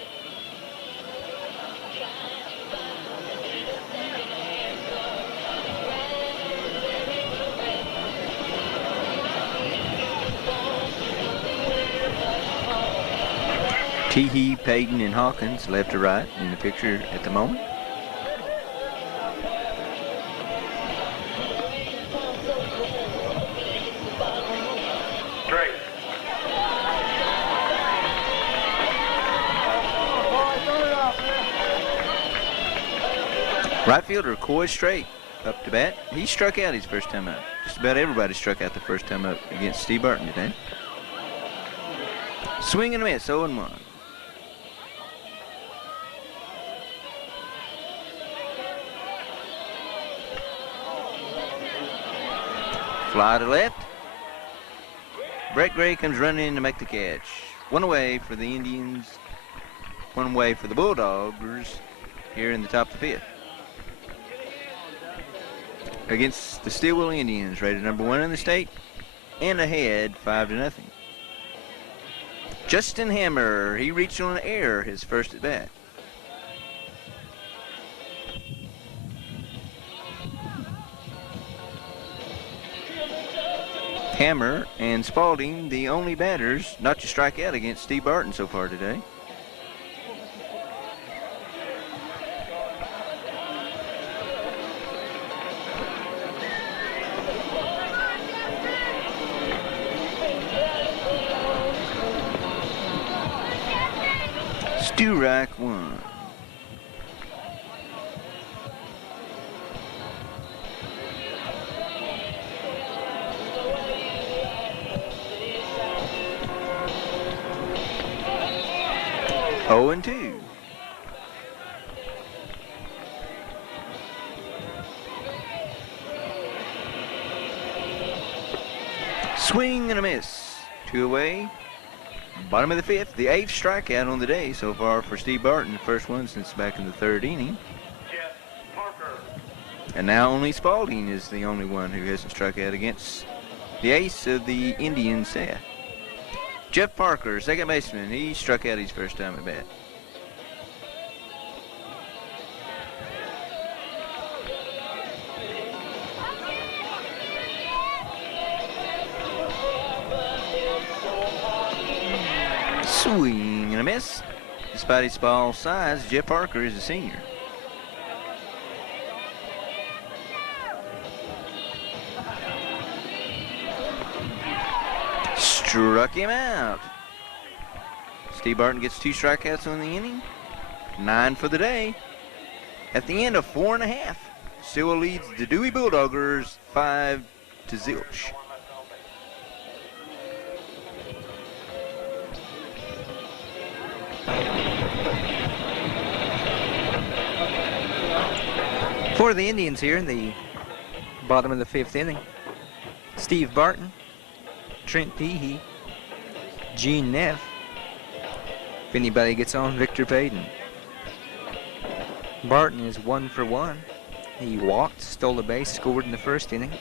Teehee, Paden, and Hawkins left to right in the picture at the moment. Great. Right fielder Coy Straight up to bat. He struck out his first time up. Just about everybody struck out the first time up against Steve Barton today. Swing and a miss, 0-1. Fly to left. Brett Gray comes running in to make the catch. One away for the Indians, one away for the Bulldoggers here in the top of the fifth. Against the Stilwell Indians, rated number 1 in the state, and ahead 5-0. Justin Hammer, he reached on an error his first at bat. Hammer and Spalding, the only batters not to strike out against Steve Barton so far today. Strike one. Oh and 2. Swing and a miss. 2 away. Bottom of the 5th, the 8th strikeout on the day so far for Steve Barton, the first one since back in the 3rd inning. And now only Spalding is the only one who hasn't struck out against the ace of the Indian set. Jeff Parker, second baseman, he struck out his first time at bat. Swing and a miss. Despite his small size, Jeff Parker is a senior. Struck him out. Steve Barton gets 2 strikeouts on the inning. 9 for the day. At the end of 4 1/2, Stilwell leads the Dewey Bulldoggers 5-0. For the Indians here in the bottom of the 5th inning, Steve Barton, Trent Teehee, Gene Neff. If anybody gets on, Victor Paden. Barton is 1 for 1. He walked, stole a base, scored in the 1st inning.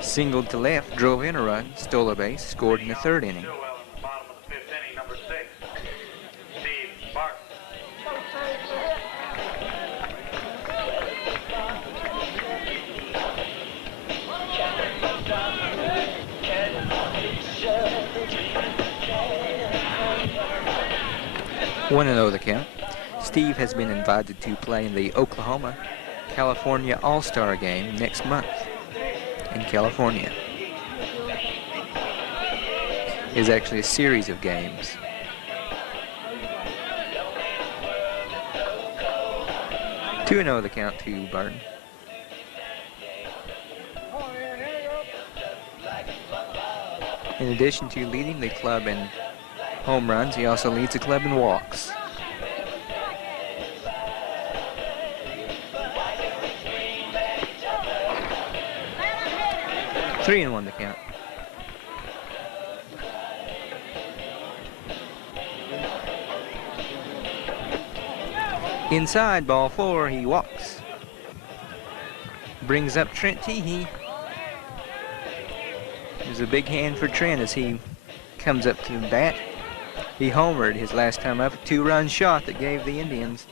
Singled to left, drove in a run, stole a base, scored in the 3rd inning. One and 0 the count. Steve has been invited to play in the Oklahoma-California All-Star game next month in California. It's actually a series of games. Two and 0 the count to Barton. In addition to leading the club in home runs, he also leads the club in walks. Three and 1 to count. Inside, ball 4, he walks. Brings up Trent Teehee. There's a big hand for Trent as he comes up to the bat. He homered his last time up, a 2-run shot that gave the Indians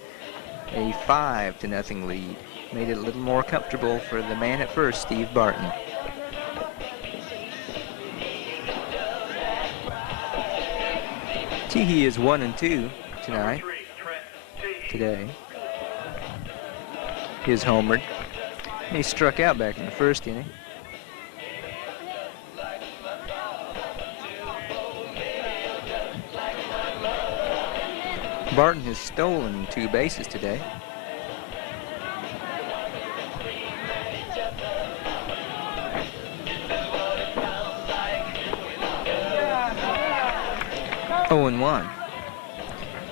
a 5-0 lead. Made it a little more comfortable for the man at first, Steve Barton. Teehee is 1 and 2 today. He's homered. He struck out back in the 1st inning. Barton has stolen 2 bases today. Oh and 1.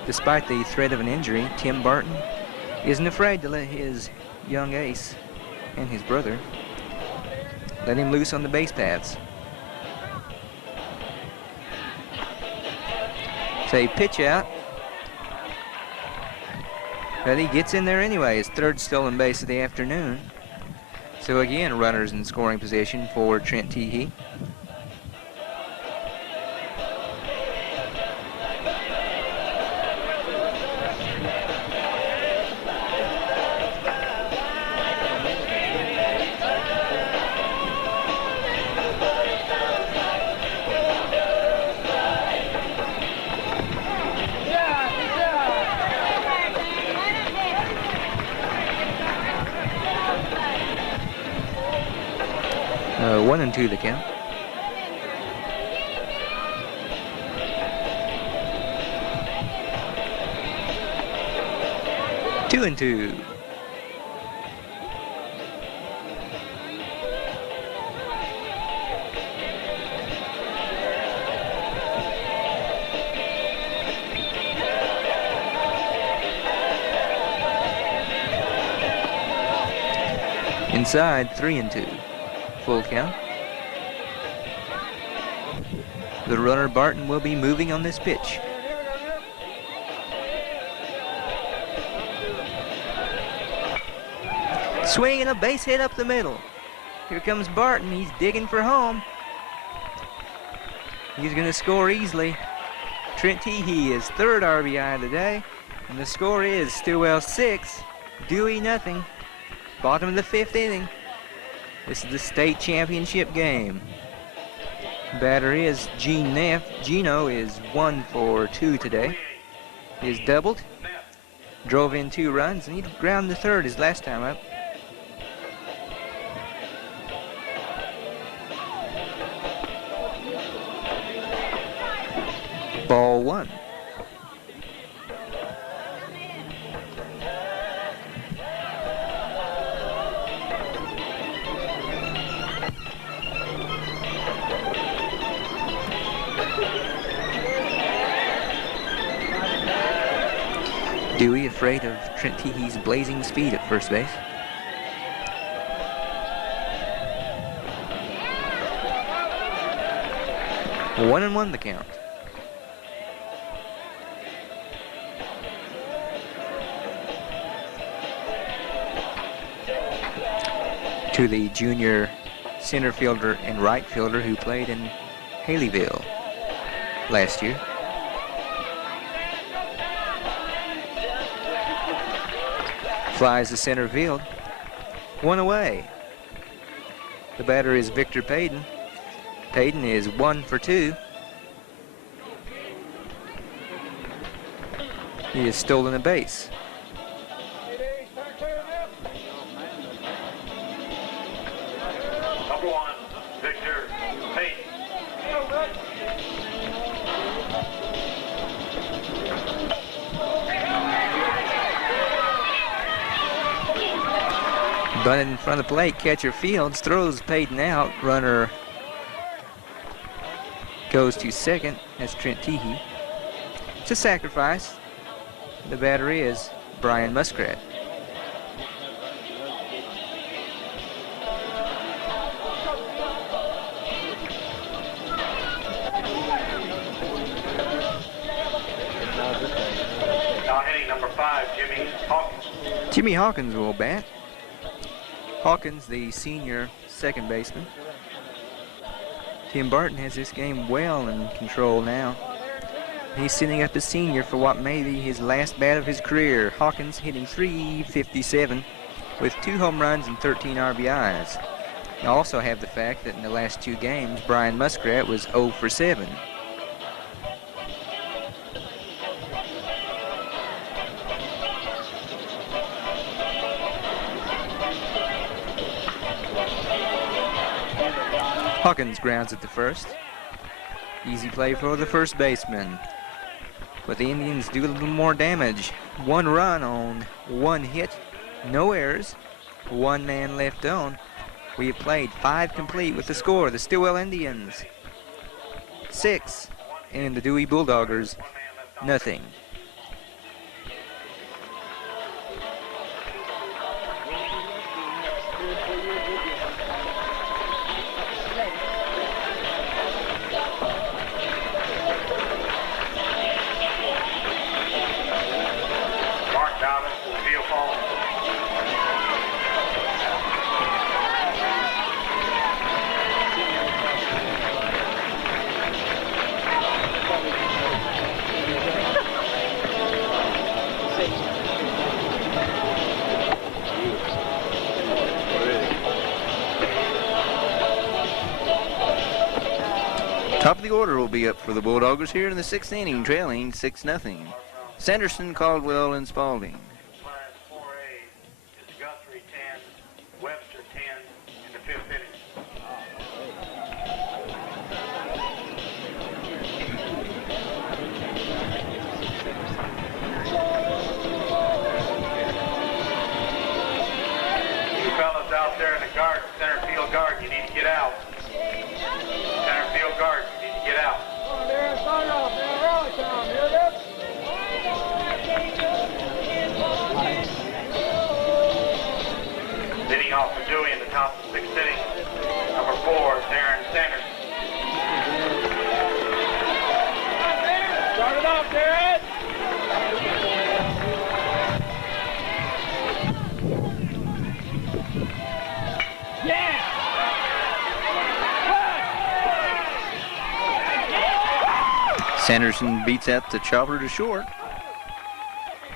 Despite the threat of an injury, Tim Barton isn't afraid to let his young ace and his brother let him loose on the base paths. So a pitch out. But he gets in there anyway, his 3rd stolen base of the afternoon. So again, runners in scoring position for Trent Teehee. One and 2 the count. Two and 2. Inside, 3 and 2. Full count. The runner Barton will be moving on this pitch. Swing and a base hit up the middle. Here comes Barton. He's digging for home. He's going to score easily. Trent Teehee is third RBI of the day. And the score is Stilwell 6, Dewey nothing. Bottom of the 5th inning. This is the state championship game. Batter is Neff. Gino is 1 for 2 today. He's doubled. Drove in 2 runs, and he grounded the third his last time up. Ball 1. Dewey afraid of Trent Teehee's blazing speed at first base. One and 1 the count. To the junior center fielder and right fielder who played in Haleyville last year. Flies to center field. 1 away. The batter is Victor Paden. Paden is 1 for 2. He has stolen a base. Number 1, Victor Paden. Bunted in front of the plate, catcher Fields throws Paden out. Runner goes to second. That's Trent Teehee. It's a sacrifice. The batter is Brian Muskrat. Now hitting number 5, Jimmy Hawkins. Jimmy Hawkins will bat. Hawkins, the senior second baseman. Tim Barton has this game well in control now. He's sending up the senior for what may be his last bat of his career. Hawkins hitting .357 with 2 home runs and 13 RBIs. You also have the fact that in the last 2 games, Brian Muskrat was 0 for 7. Hawkins grounds at the first. Easy play for the first baseman. But the Indians do a little more damage. 1 run on 1 hit, no errors, 1 man left on. We have played 5 complete with the score. The Stilwell Indians 6 and the Dewey Bulldoggers nothing. Top of the order will be up for the Bulldoggers here in the 6th inning, trailing 6-0. Sanderson, Caldwell, and Spalding. Class 4A is Guthrie 10, Webster 10 in the 5th inning. You fellas out there in the guard, center field guard, you need to get out. Center field guard, you need to get out. Leading off for Dewey in the top of the 6th inning, number 4, Darren Sanders. Sanderson beats out the chopper to short.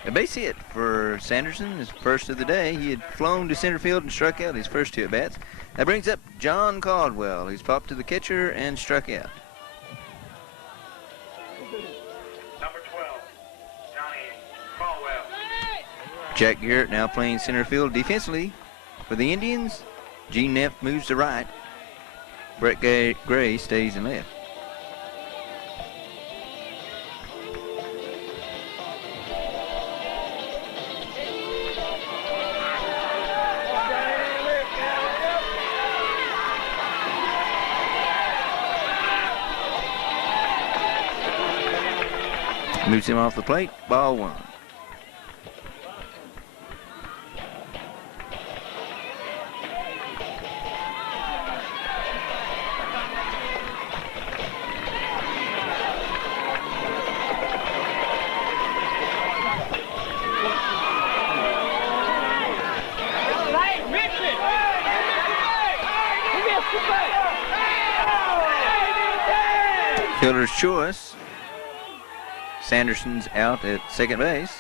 A base hit for Sanderson, his first of the day. He had flown to center field and struck out his first 2 at-bats. That brings up John Caldwell. He's popped to the catcher and struck out. Number 12, Johnny Caldwell. Jack Garrett now playing center field defensively for the Indians. Gene Neff moves to right. Brett Gray stays in left. Moves him off the plate, ball 1. Fielder's choice. Sanderson's out at second base.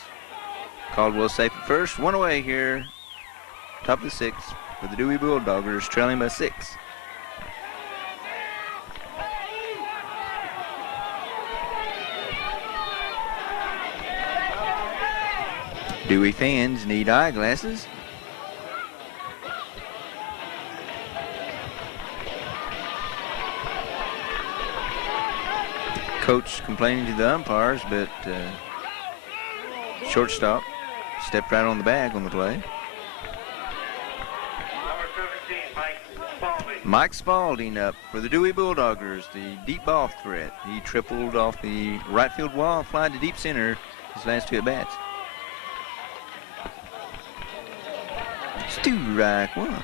Caldwell safe at first. 1 away here. Top of the 6th for the Dewey Bulldoggers, trailing by 6. Dewey fans need eyeglasses. Coach complaining to the umpires, but shortstop stepped right on the bag on the play. Number 17, Mike Spalding. Mike Spalding up for the Dewey Bulldoggers, the deep ball threat. He tripled off the right field wall, flying to deep center his last 2 at-bats. Strike 1.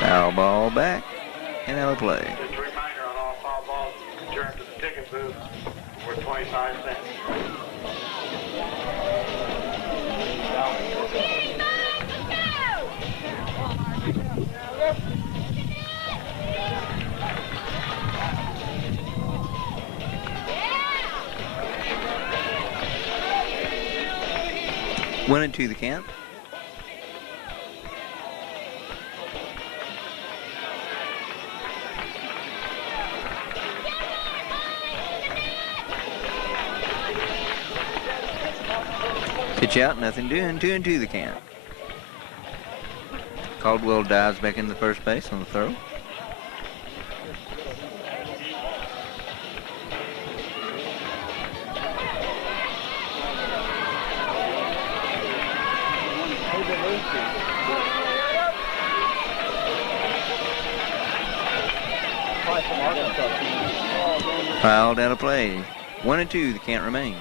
Foul ball back and out of play. Just a reminder on all foul balls, return to the ticket booth for 25 cents. One and 2 the count. Pitch out, nothing doing. 2 and 2 the count. Caldwell dives back into first base on the throw. Fouled out of play. 1 and 2 the count remains.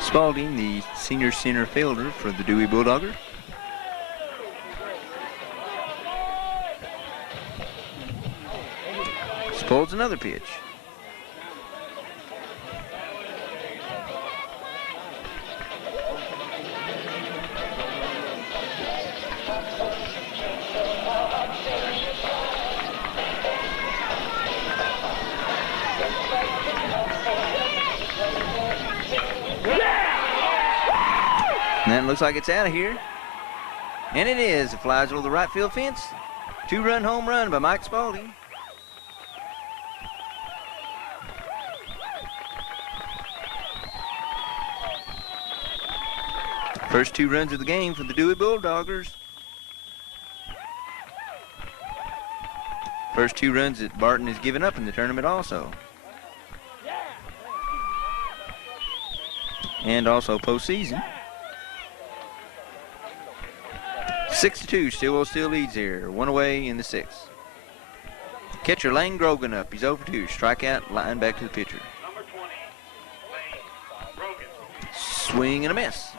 Spalding, the senior center fielder for the Dewey Bulldoggers. Spolds another pitch. And that looks like it's out of here. And it is. It flies over the right field fence. 2-run home run by Mike Spalding. First 2 runs of the game for the Dewey Bulldoggers. First 2 runs that Barton has given up in the tournament also. And also postseason. 6-2, Stilwell still leads here. 1 away in the 6th. Catcher Lane Grogan up. He's 0-2. Strikeout, line back to the pitcher. Number 20, Lane Grogan. Swing and a miss.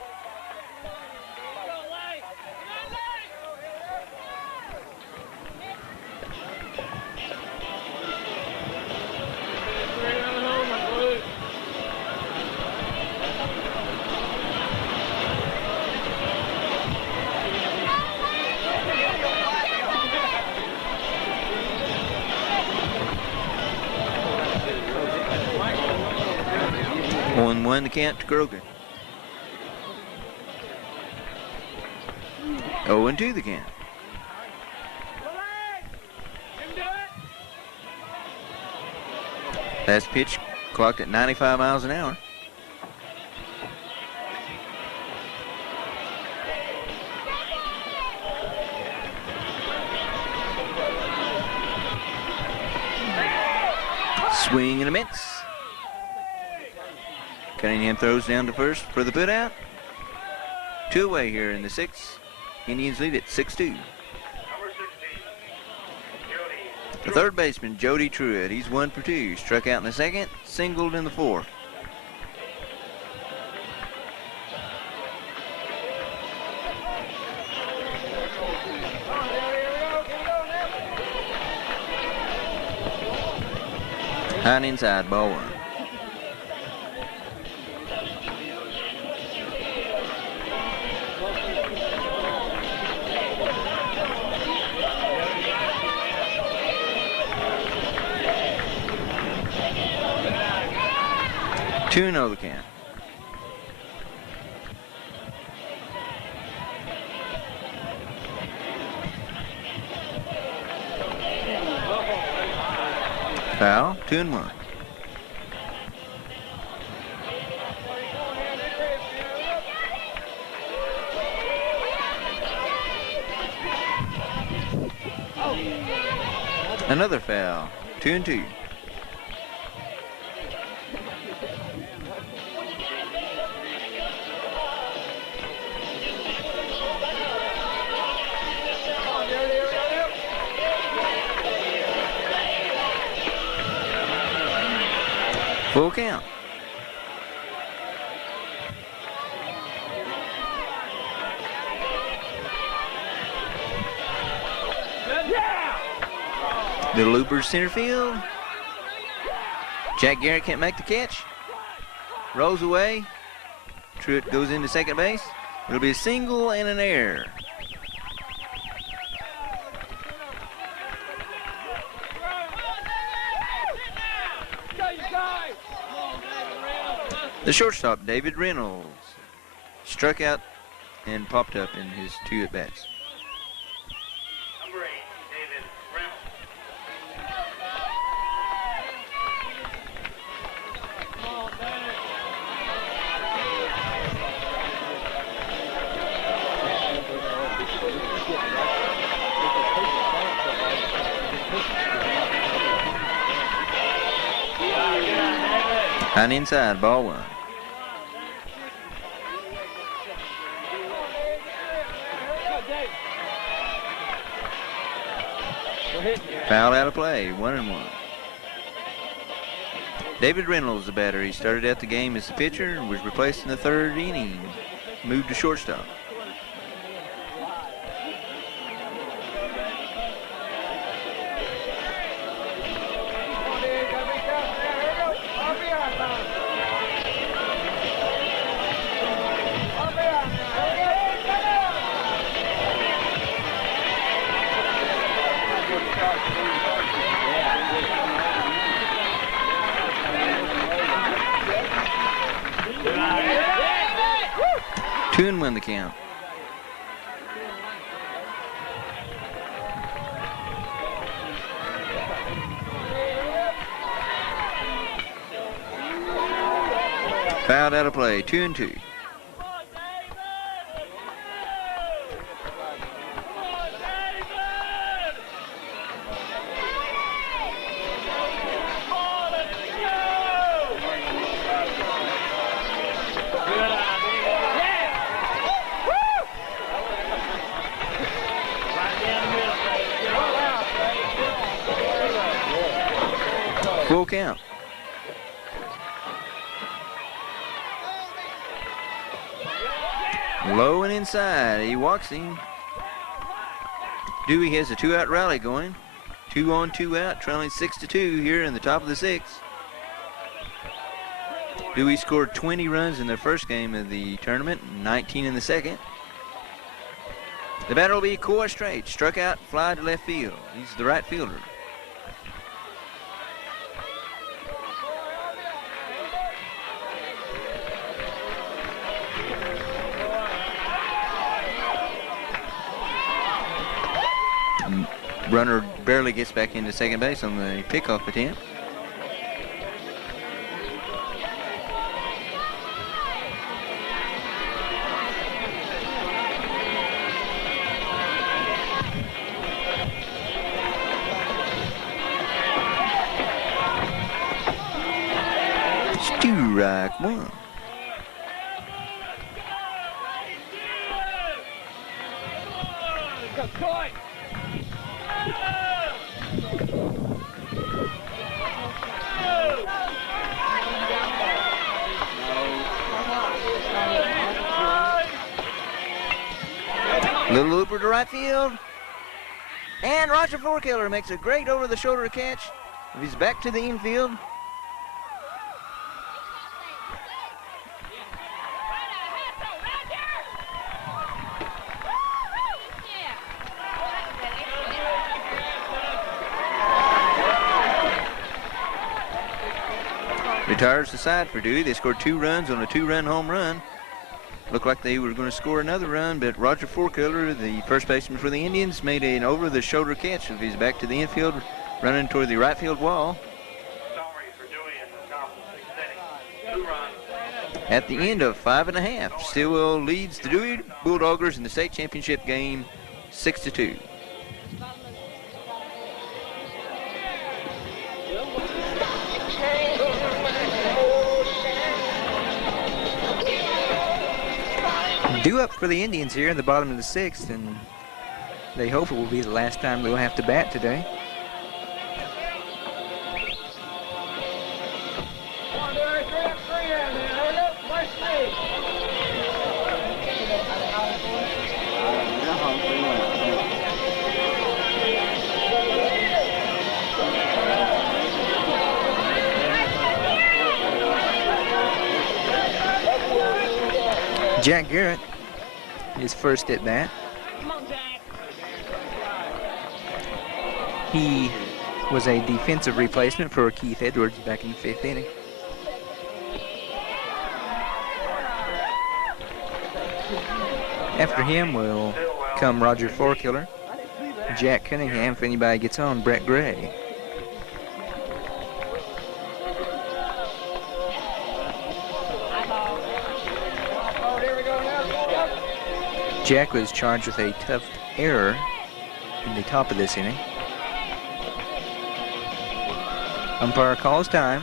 On 1 to count to Cochran. 0-2 the count. Last pitch clocked at 95 miles an hour. Swing and a miss. Cunningham throws down to first for the put out. 2 away here in the 6th. Indians lead at 6-2. The third baseman, Jody Pruitt, he's 1 for 2. Struck out in the 2nd, singled in the 4th. High and inside, ball 1. Two the count. Foul, 2-1. Another foul, 2-2. Full count. The loopers center field. Jack Garrett can't make the catch. Rolls away. Truitt goes into second base. It'll be a single and an error. The shortstop, David Reynolds, struck out and popped up in his 2 at-bats. Number 8, David Reynolds. High and inside, ball 1. Foul out of play, 1-1. David Reynolds, the batter. He started out the game as the pitcher and was replaced in the 3rd inning. Moved to shortstop. Two and 1 the count. Fouled out of play, 2-2. Full count. Low and inside. He walks him. Dewey has a 2-out rally going. 2 on, 2 out, trailing 6-2 here in the top of the 6th. Dewey scored 20 runs in their first game of the tournament, 19 in the second. The batter will be Coy Straight, struck out, fly to left field. He's the right fielder. Runner barely gets back into second base on the pickoff attempt. Strike one. Little looper to right field. And Roger Fourkiller makes a great over-the-shoulder catch. He's back to the infield. Retires the side for Dewey. They scored 2 runs on a 2-run home run. Looked like they were going to score another run, but Roger Fourkiller, the first baseman for the Indians, made an over-the-shoulder catch. He's back to the infield, running toward the right field wall. At the end of 5 1/2, Stilwell leads the Dewey Bulldoggers in the state championship game 6-2. Due up for the Indians here in the bottom of the 6th, and they hope it will be the last time they'll have to bat today. Jack Garrett, his first at bat. He was a defensive replacement for Keith Edwards back in the 5th inning. After him will come Roger Fourkiller, Jack Cunningham, if anybody gets on, Brett Gray. Jack was charged with a tough error in the top of this inning. Umpire calls time.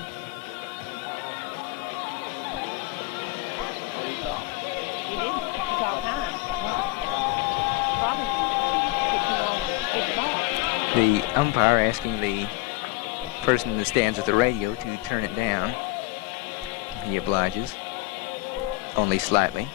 The umpire asking the person in the stands with the radio to turn it down. He obliges, only slightly.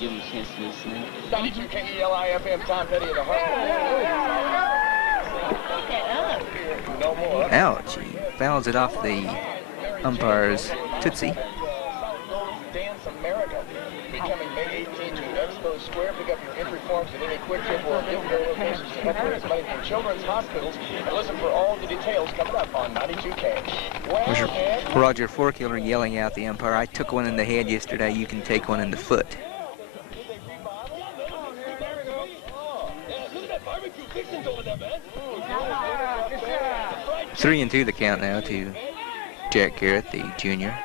Give him a chance to listen. 92 KELIFM, Tom Petty of the Heart. No more. Ouch, he fouls it off the umpire's tootsie. Dance America. Becoming May 18 to Expo Square. Pick up your entry forms at any quick trip or gift card locations to help raise money for children's hospitals. And listen for all the details coming up on 92K. Roger Fourkiller yelling out the umpire, "I took one in the head yesterday, you can take one in the foot." 3-2 the count now to Jack Garrett, the junior.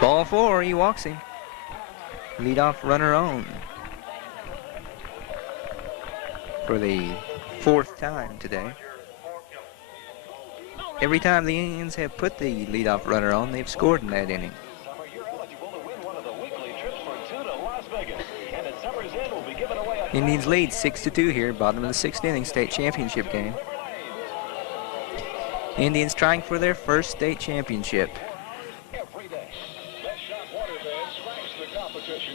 Ball 4, he walks him. Leadoff runner on for the 4th time today. Every time the Indians have put the leadoff runner on, they've scored in that inning. Indians lead 6-2 here, bottom of the 6th inning, state championship game. Indians trying for their first state championship.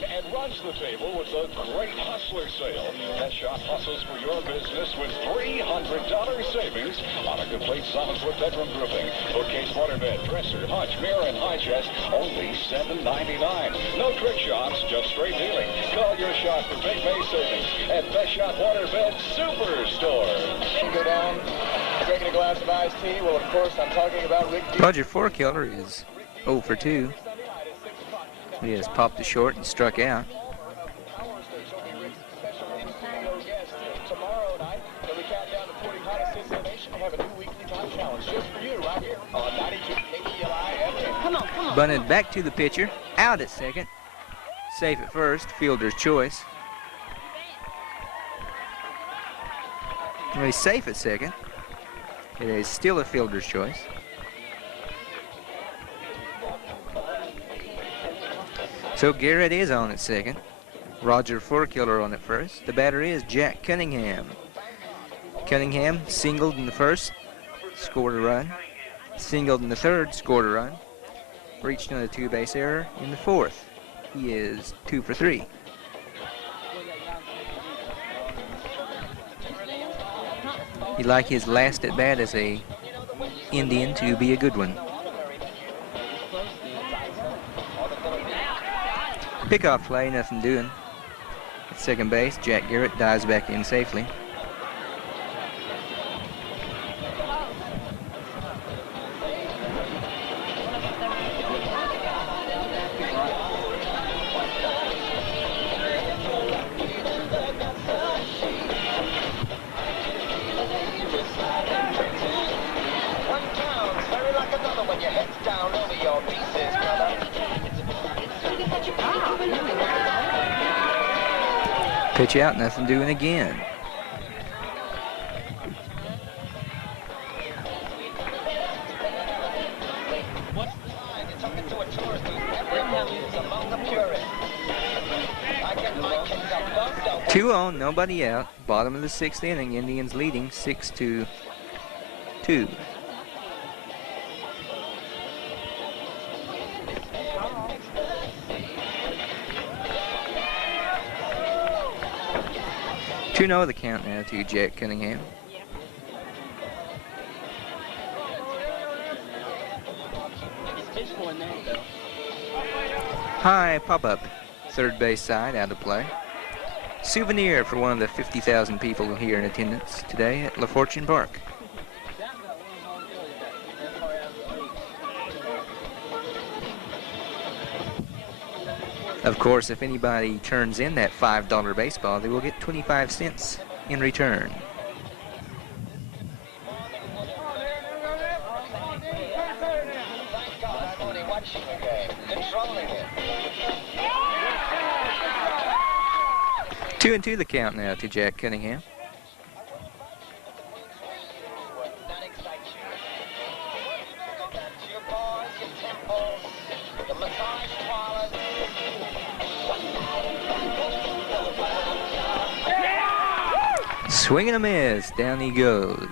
And runs the table with a great hustler sale. That shop hustles for your business with $300 savings on a complete solid wood bedroom grouping. Bookcase, waterbed, dresser, hutch, mirror, and high chest, only $7.99. No trick shots, just straight dealing. Call your shop for big May savings at Best Shop Waterbed Superstore. Go down, drinking a glass of iced tea. Well, of course, I'm talking about Rick. Roger Fourkiller is 0 for 2. He has popped to short and struck out. Tomorrow night, we count down the 40 hottest hits in the nation. We have a new weekly time challenge just for you right here on 92 KELI FM. Come on, come on. Bunted back to the pitcher. Out at second. Safe at first. Fielder's choice. Well, he's safe at second. It is still a fielder's choice. So Garrett is on at second. Roger Fourkiller on at first. The batter is Jack Cunningham. Cunningham singled in the first, scored a run. Singled in the third, scored a run. Reached on a 2-base error in the fourth. He is 2 for 3. He'd like his last at bat as a Indian to be a good one. Pickoff play, nothing doing. At second base, Jack Garrett dives back in safely. Pitch out, nothing doing again. Two on, nobody out. Bottom of the 6th inning, Indians leading 6-2. 2-0 the count now to Jack Cunningham. High pop-up, third base side, out of play. Souvenir for one of the 50,000 people here in attendance today at La Fortune Park. Of course, if anybody turns in that $5 baseball, they will get 25 cents in return. Two and two the count now to Jack Cunningham. Swing and a miss, down he goes.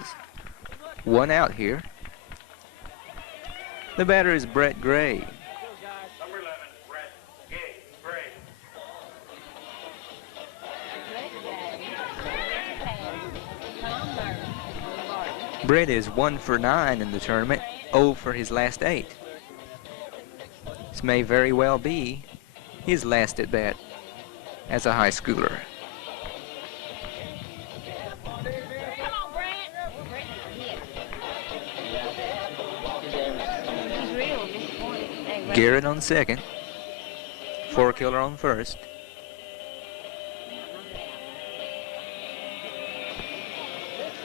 One out here. The batter is Brett Gray. Number 11, Brett Gray. Brett is 1 for 9 in the tournament, 0 for his last 8. This may very well be his last at bat as a high schooler. Garrett on second. Fourkiller on first.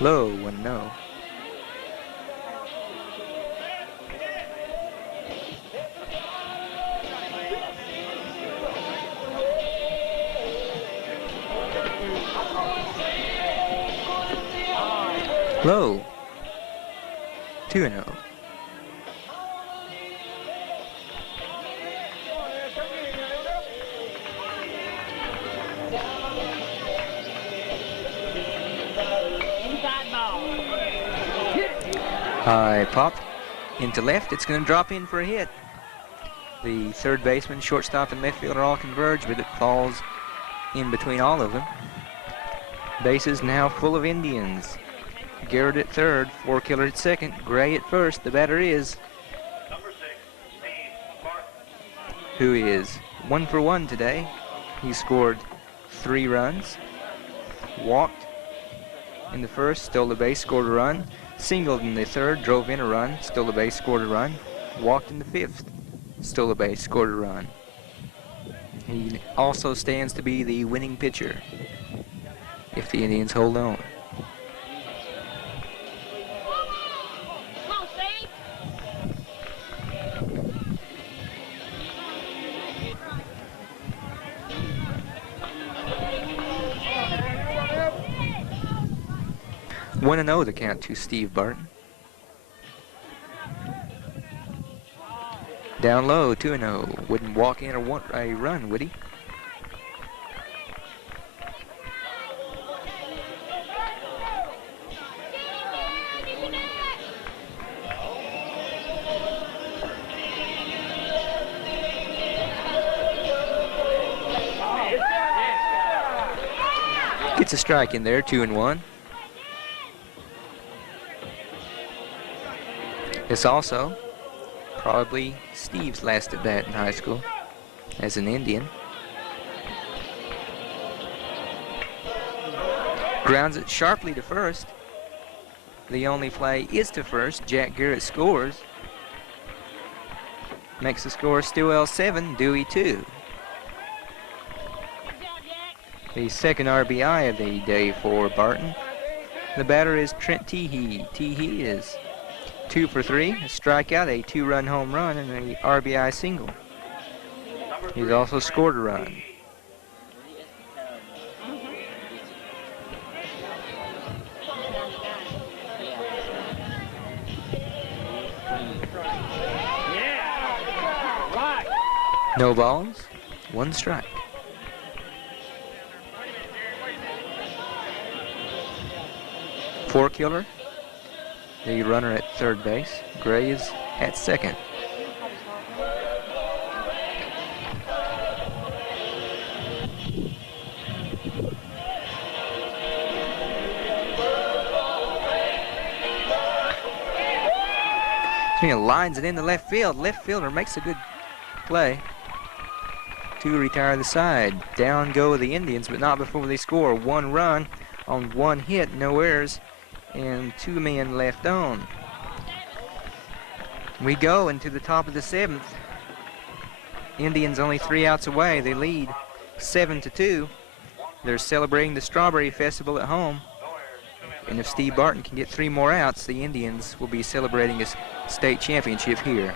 Low, 1-0. Low. 2-0. High pop into left. It's going to drop in for a hit. The third baseman, shortstop, and left fielder all converge, but it falls in between all of them. Bases now full of Indians. Garrett at third, Fourkiller at second, Gray at first. The batter is Number 6, Steve Barton. who is 1 for 1 today. He scored 3 runs, walked in the first, stole the base, scored a run, singled in the third, drove in a run, stole the base, scored a run, walked in the fifth, stole the base, scored a run. He also stands to be the winning pitcher if the Indians hold on. Come on, Steve. 1-0 the count to Steve Barton. Down low, 2-0. Wouldn't walk in or want a run, would he? Gets a strike in there, 2-1. It's also probably Steve's last at bat in high school as an Indian. Grounds it sharply to first. The only play is to first. Jack Garrett scores. Makes the score Stilwell 7, Dewey 2. The second RBI of the day for Barton. The batter is Trent Teehee. Teehee is 2 for 3, a strikeout, a 2-run home run, and a RBI single. He's also scored a run. No balls, 1 strike. Fourkiller, the runner at third base. Gray is at second. He lines it into left field. Left fielder makes a good play to retire the side. Down go the Indians, but not before they score. 1 run on 1 hit, no errors, and 2 men left on. We go into the top of the 7th. Indians only 3 outs away. They lead 7-2. They're celebrating the Strawberry Festival at home. And if Steve Barton can get 3 more outs, the Indians will be celebrating his state championship here.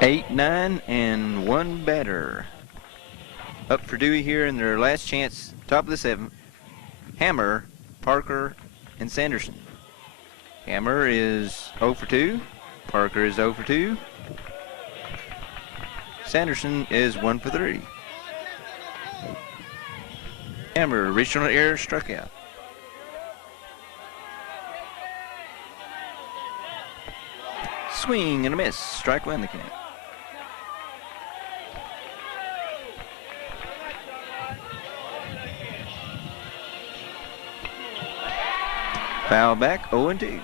Eight, 9, and 1 batter. Up for Dewey here in their last chance, top of the 7th. Hammer, Parker, and Sanderson. Hammer is 0 for 2. Parker is 0 for 2. Sanderson is 1 for 3. Hammer reached on an error, struck out. Swing and a miss. Strike 1 the count. Foul back, 0-2.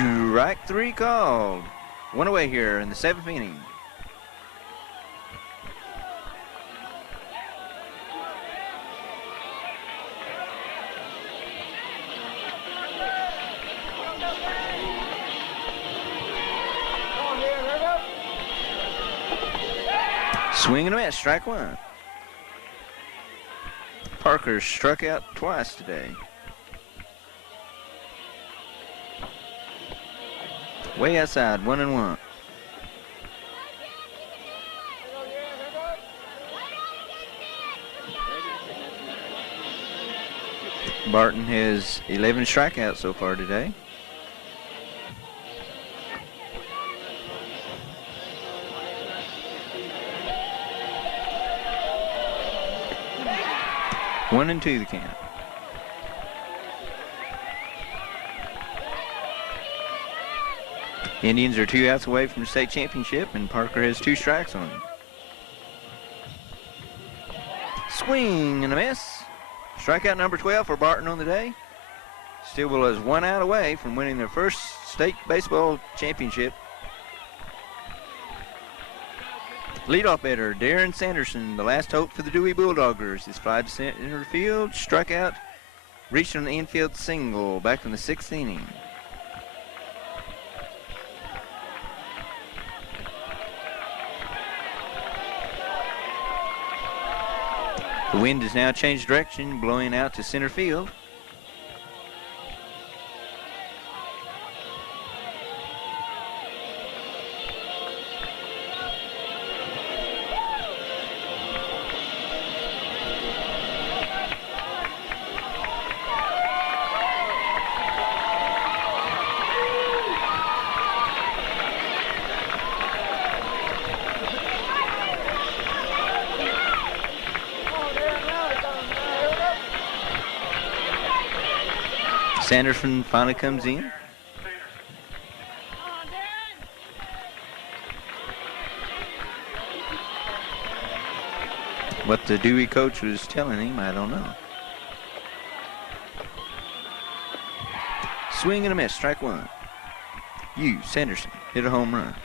Strike 3 called. One away here in the 7th inning. Swing and a miss, strike 1. Parker struck out twice today. Way outside, 1-1. Barton has 11 strikeouts so far today. One and 2 the count. Indians are 2 outs away from the state championship, and Parker has 2 strikes on him. Swing and a miss. Strikeout number 12 for Barton on the day. Stilwell is 1 out away from winning their first state baseball championship. Leadoff batter, Darren Sanderson, the last hope for the Dewey Bulldoggers, is fly to center field, struck out, reached on the infield single, back in the 6th inning. The wind has now changed direction, blowing out to center field. Sanderson finally comes in. What the Dewey coach was telling him, I don't know. Swing and a miss, strike 1. Sanderson hit a home run.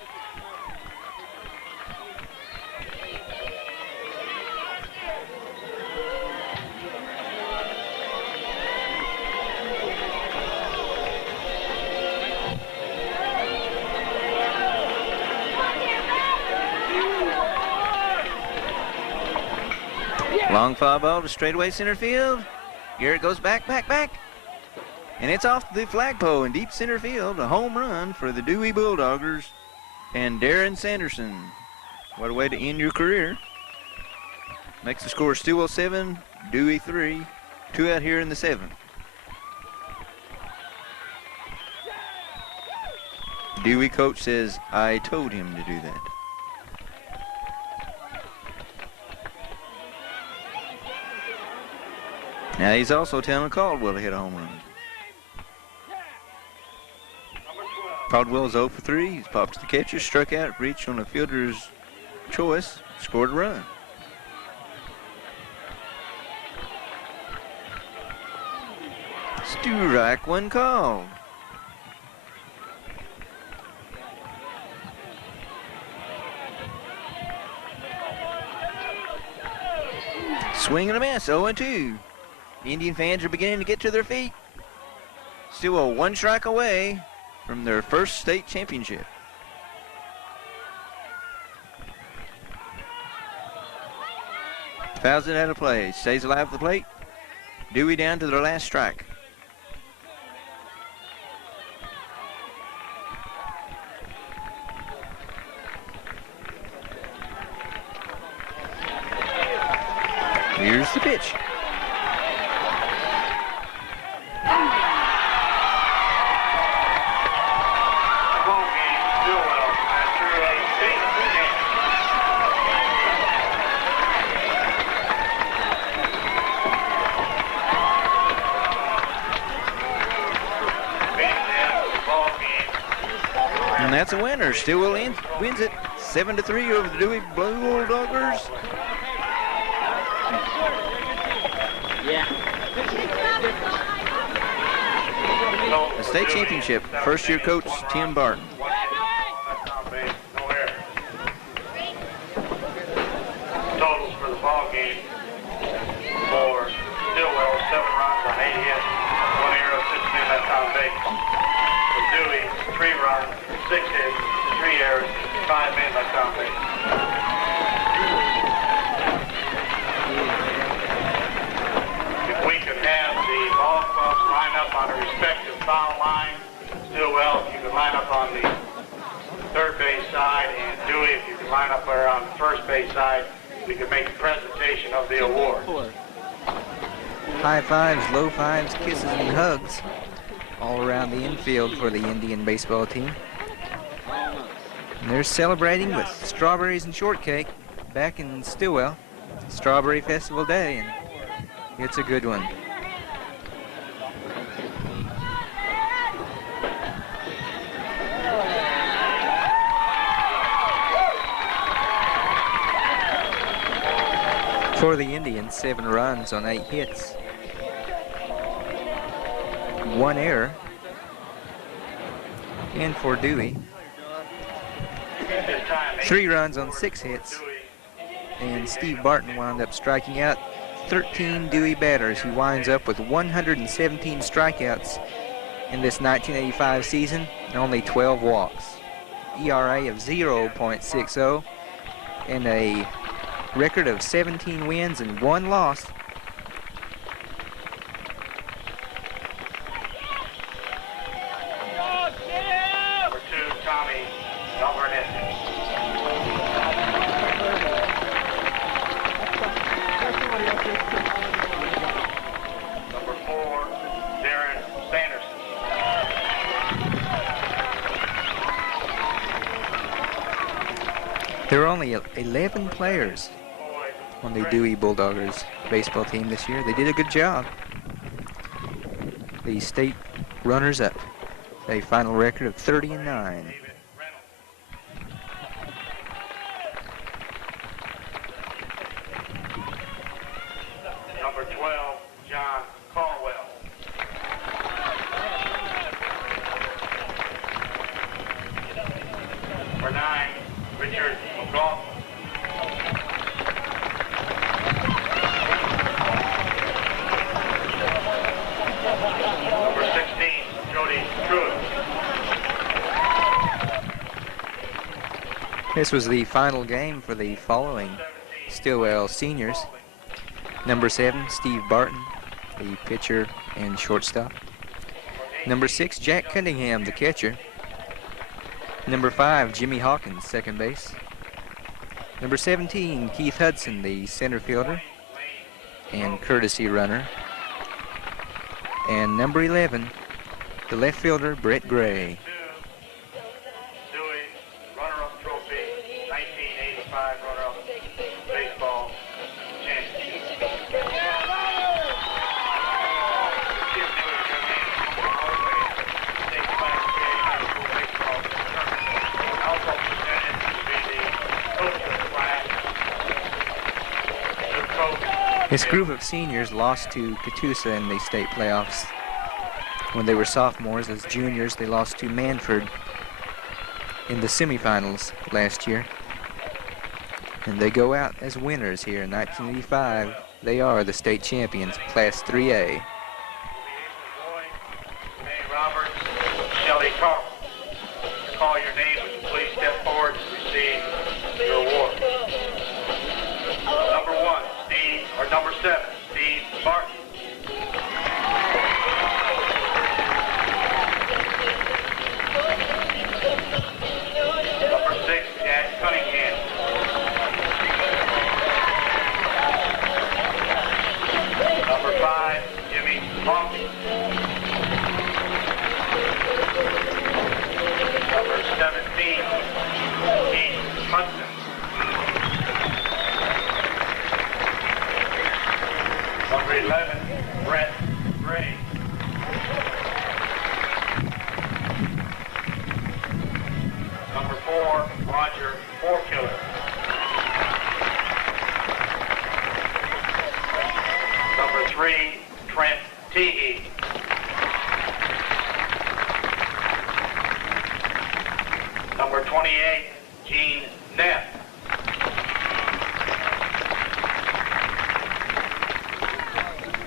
Long foul ball to straightaway center field. Garrett goes back. And it's off the flagpole in deep center field. A home run for the Dewey Bulldoggers and Darren Sanderson. What a way to end your career. Makes the score Stilwell 7, Dewey 3. 2 out here in the 7th. Dewey coach says, I told him to do that. Now he's also telling Caldwell to hit a home run. Caldwell's 0 for 3. He's popped to the catcher, struck out, reached on a fielder's choice, scored a run. Strike 1 called. Swing and a miss, 0-2. Indian fans are beginning to get to their feet. Still 1 strike away from their first state championship. Fouls it out of play, stays alive at the plate. Dewey down to their last strike. Here's the pitch. And that's a winner. Stilwell wins it 7-3 over the Dewey Bulldoggers. Yeah. The state championship, first-year coach Tim Barton. Totals for the ball game for Stilwell, 7 runs on 8 hits, 1 error, 6 men left on base. For Dewey, 3 runs, 6 hits, 3 errors, 5 men left on base. If we could have the ball clubs line up on a respective foul line, Stilwell, if you could line up on the third base side, and Dewey, if you could line up there on the first base side, we could make the presentation of the award. High fives, low fives, kisses, and hugs all around the infield for the Indian baseball team. And they're celebrating with strawberries and shortcake back in Stilwell. Strawberry Festival Day, and it's a good one. For the Indians, 7 runs on 8 hits. 1 error. And for Dewey, 3 runs on 6 hits. And Steve Barton wound up striking out 13 Dewey batters. He winds up with 117 strikeouts in this 1985 season and only 12 walks. ERA of 0.60 and a record of 17 wins and 1 loss. Number 2, Tommy Goodwin. Number 4, Darren Sanderson. There are only 11 players on the Dewey Bulldoggers baseball team this year. They did a good job. The state runners-up, a final record of 30-9. Number 12, John Caldwell. Number 9, Richard McGough. Number 16, Jody Pruitt. This was the final game for the following Stilwell seniors. Number 7, Steve Barton, the pitcher and shortstop. Number 6, Jack Cunningham, the catcher. Number 5, Jimmy Hawkins, second base. Number 17, Keith Hudson, the center fielder and courtesy runner. And number 11, the left fielder, Brett Gray. Dewey, runner-up trophy, 1985 runner-up baseball champion. Also presented to be the coach of the class. New coach. This group of seniors lost to Catoosa in the state playoffs when they were sophomores. As juniors, they lost to Manford in the semifinals last year. And they go out as winners here in 1985. They are the state champions, Class 3A. Renee Roberts, Shelley Carl. Call your name, would you please step forward to receive your award. Number 1, number 7, Steve Barton. Number 6, Jack Cunningham. Number 5, Jimmy Hawkins. Number 17, Keith Hudson. Number 11, Brett Gray. Number 4, Roger Fourkiller. Number 3, Trent Teehee. 28, Gene Neff.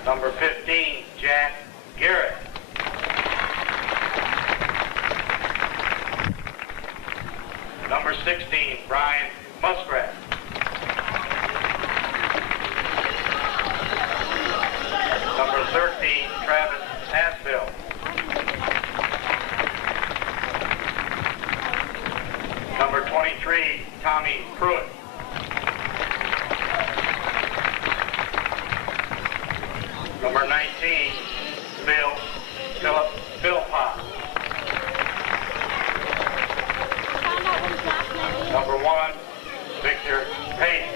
Number 15, Jack Garrett. Number 16, Brian Muskrat. Number 13, Travis Asbill. Number 23, Tommy Pruitt. Number 19, Phillip Philpott. Number 1, Victor Paden.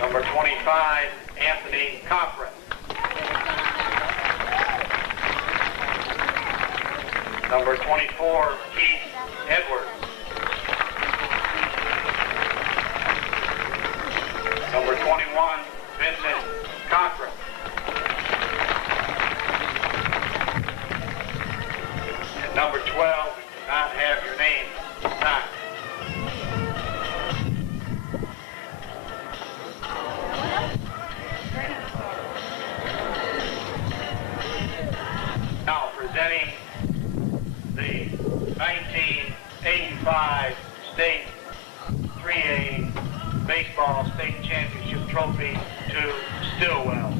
Number 25, Anthony Cochran. Number 24, Keith Edwards. Number 21, Vincent Cochran. And number 12, do not have your name signed. Now presenting the 1985 State 3A Baseball State Championship Trophy to Stilwell.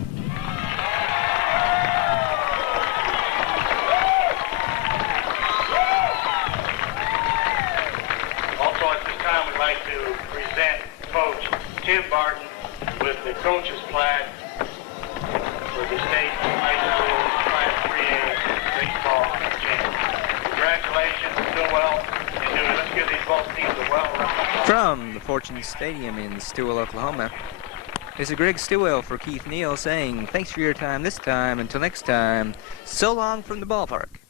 Also at this time we'd like to present Coach Tim Barton with the coach's plaque for the State High School Class 3A Baseball Championship. Congratulations, Stilwell and Dewey. Let's give these both teams a well-rounded. From the Fortune Stadium in Stilwell, Oklahoma, this is Greg Stilwell for Keith Neal saying thanks for your time this time. Until next time, so long from the ballpark.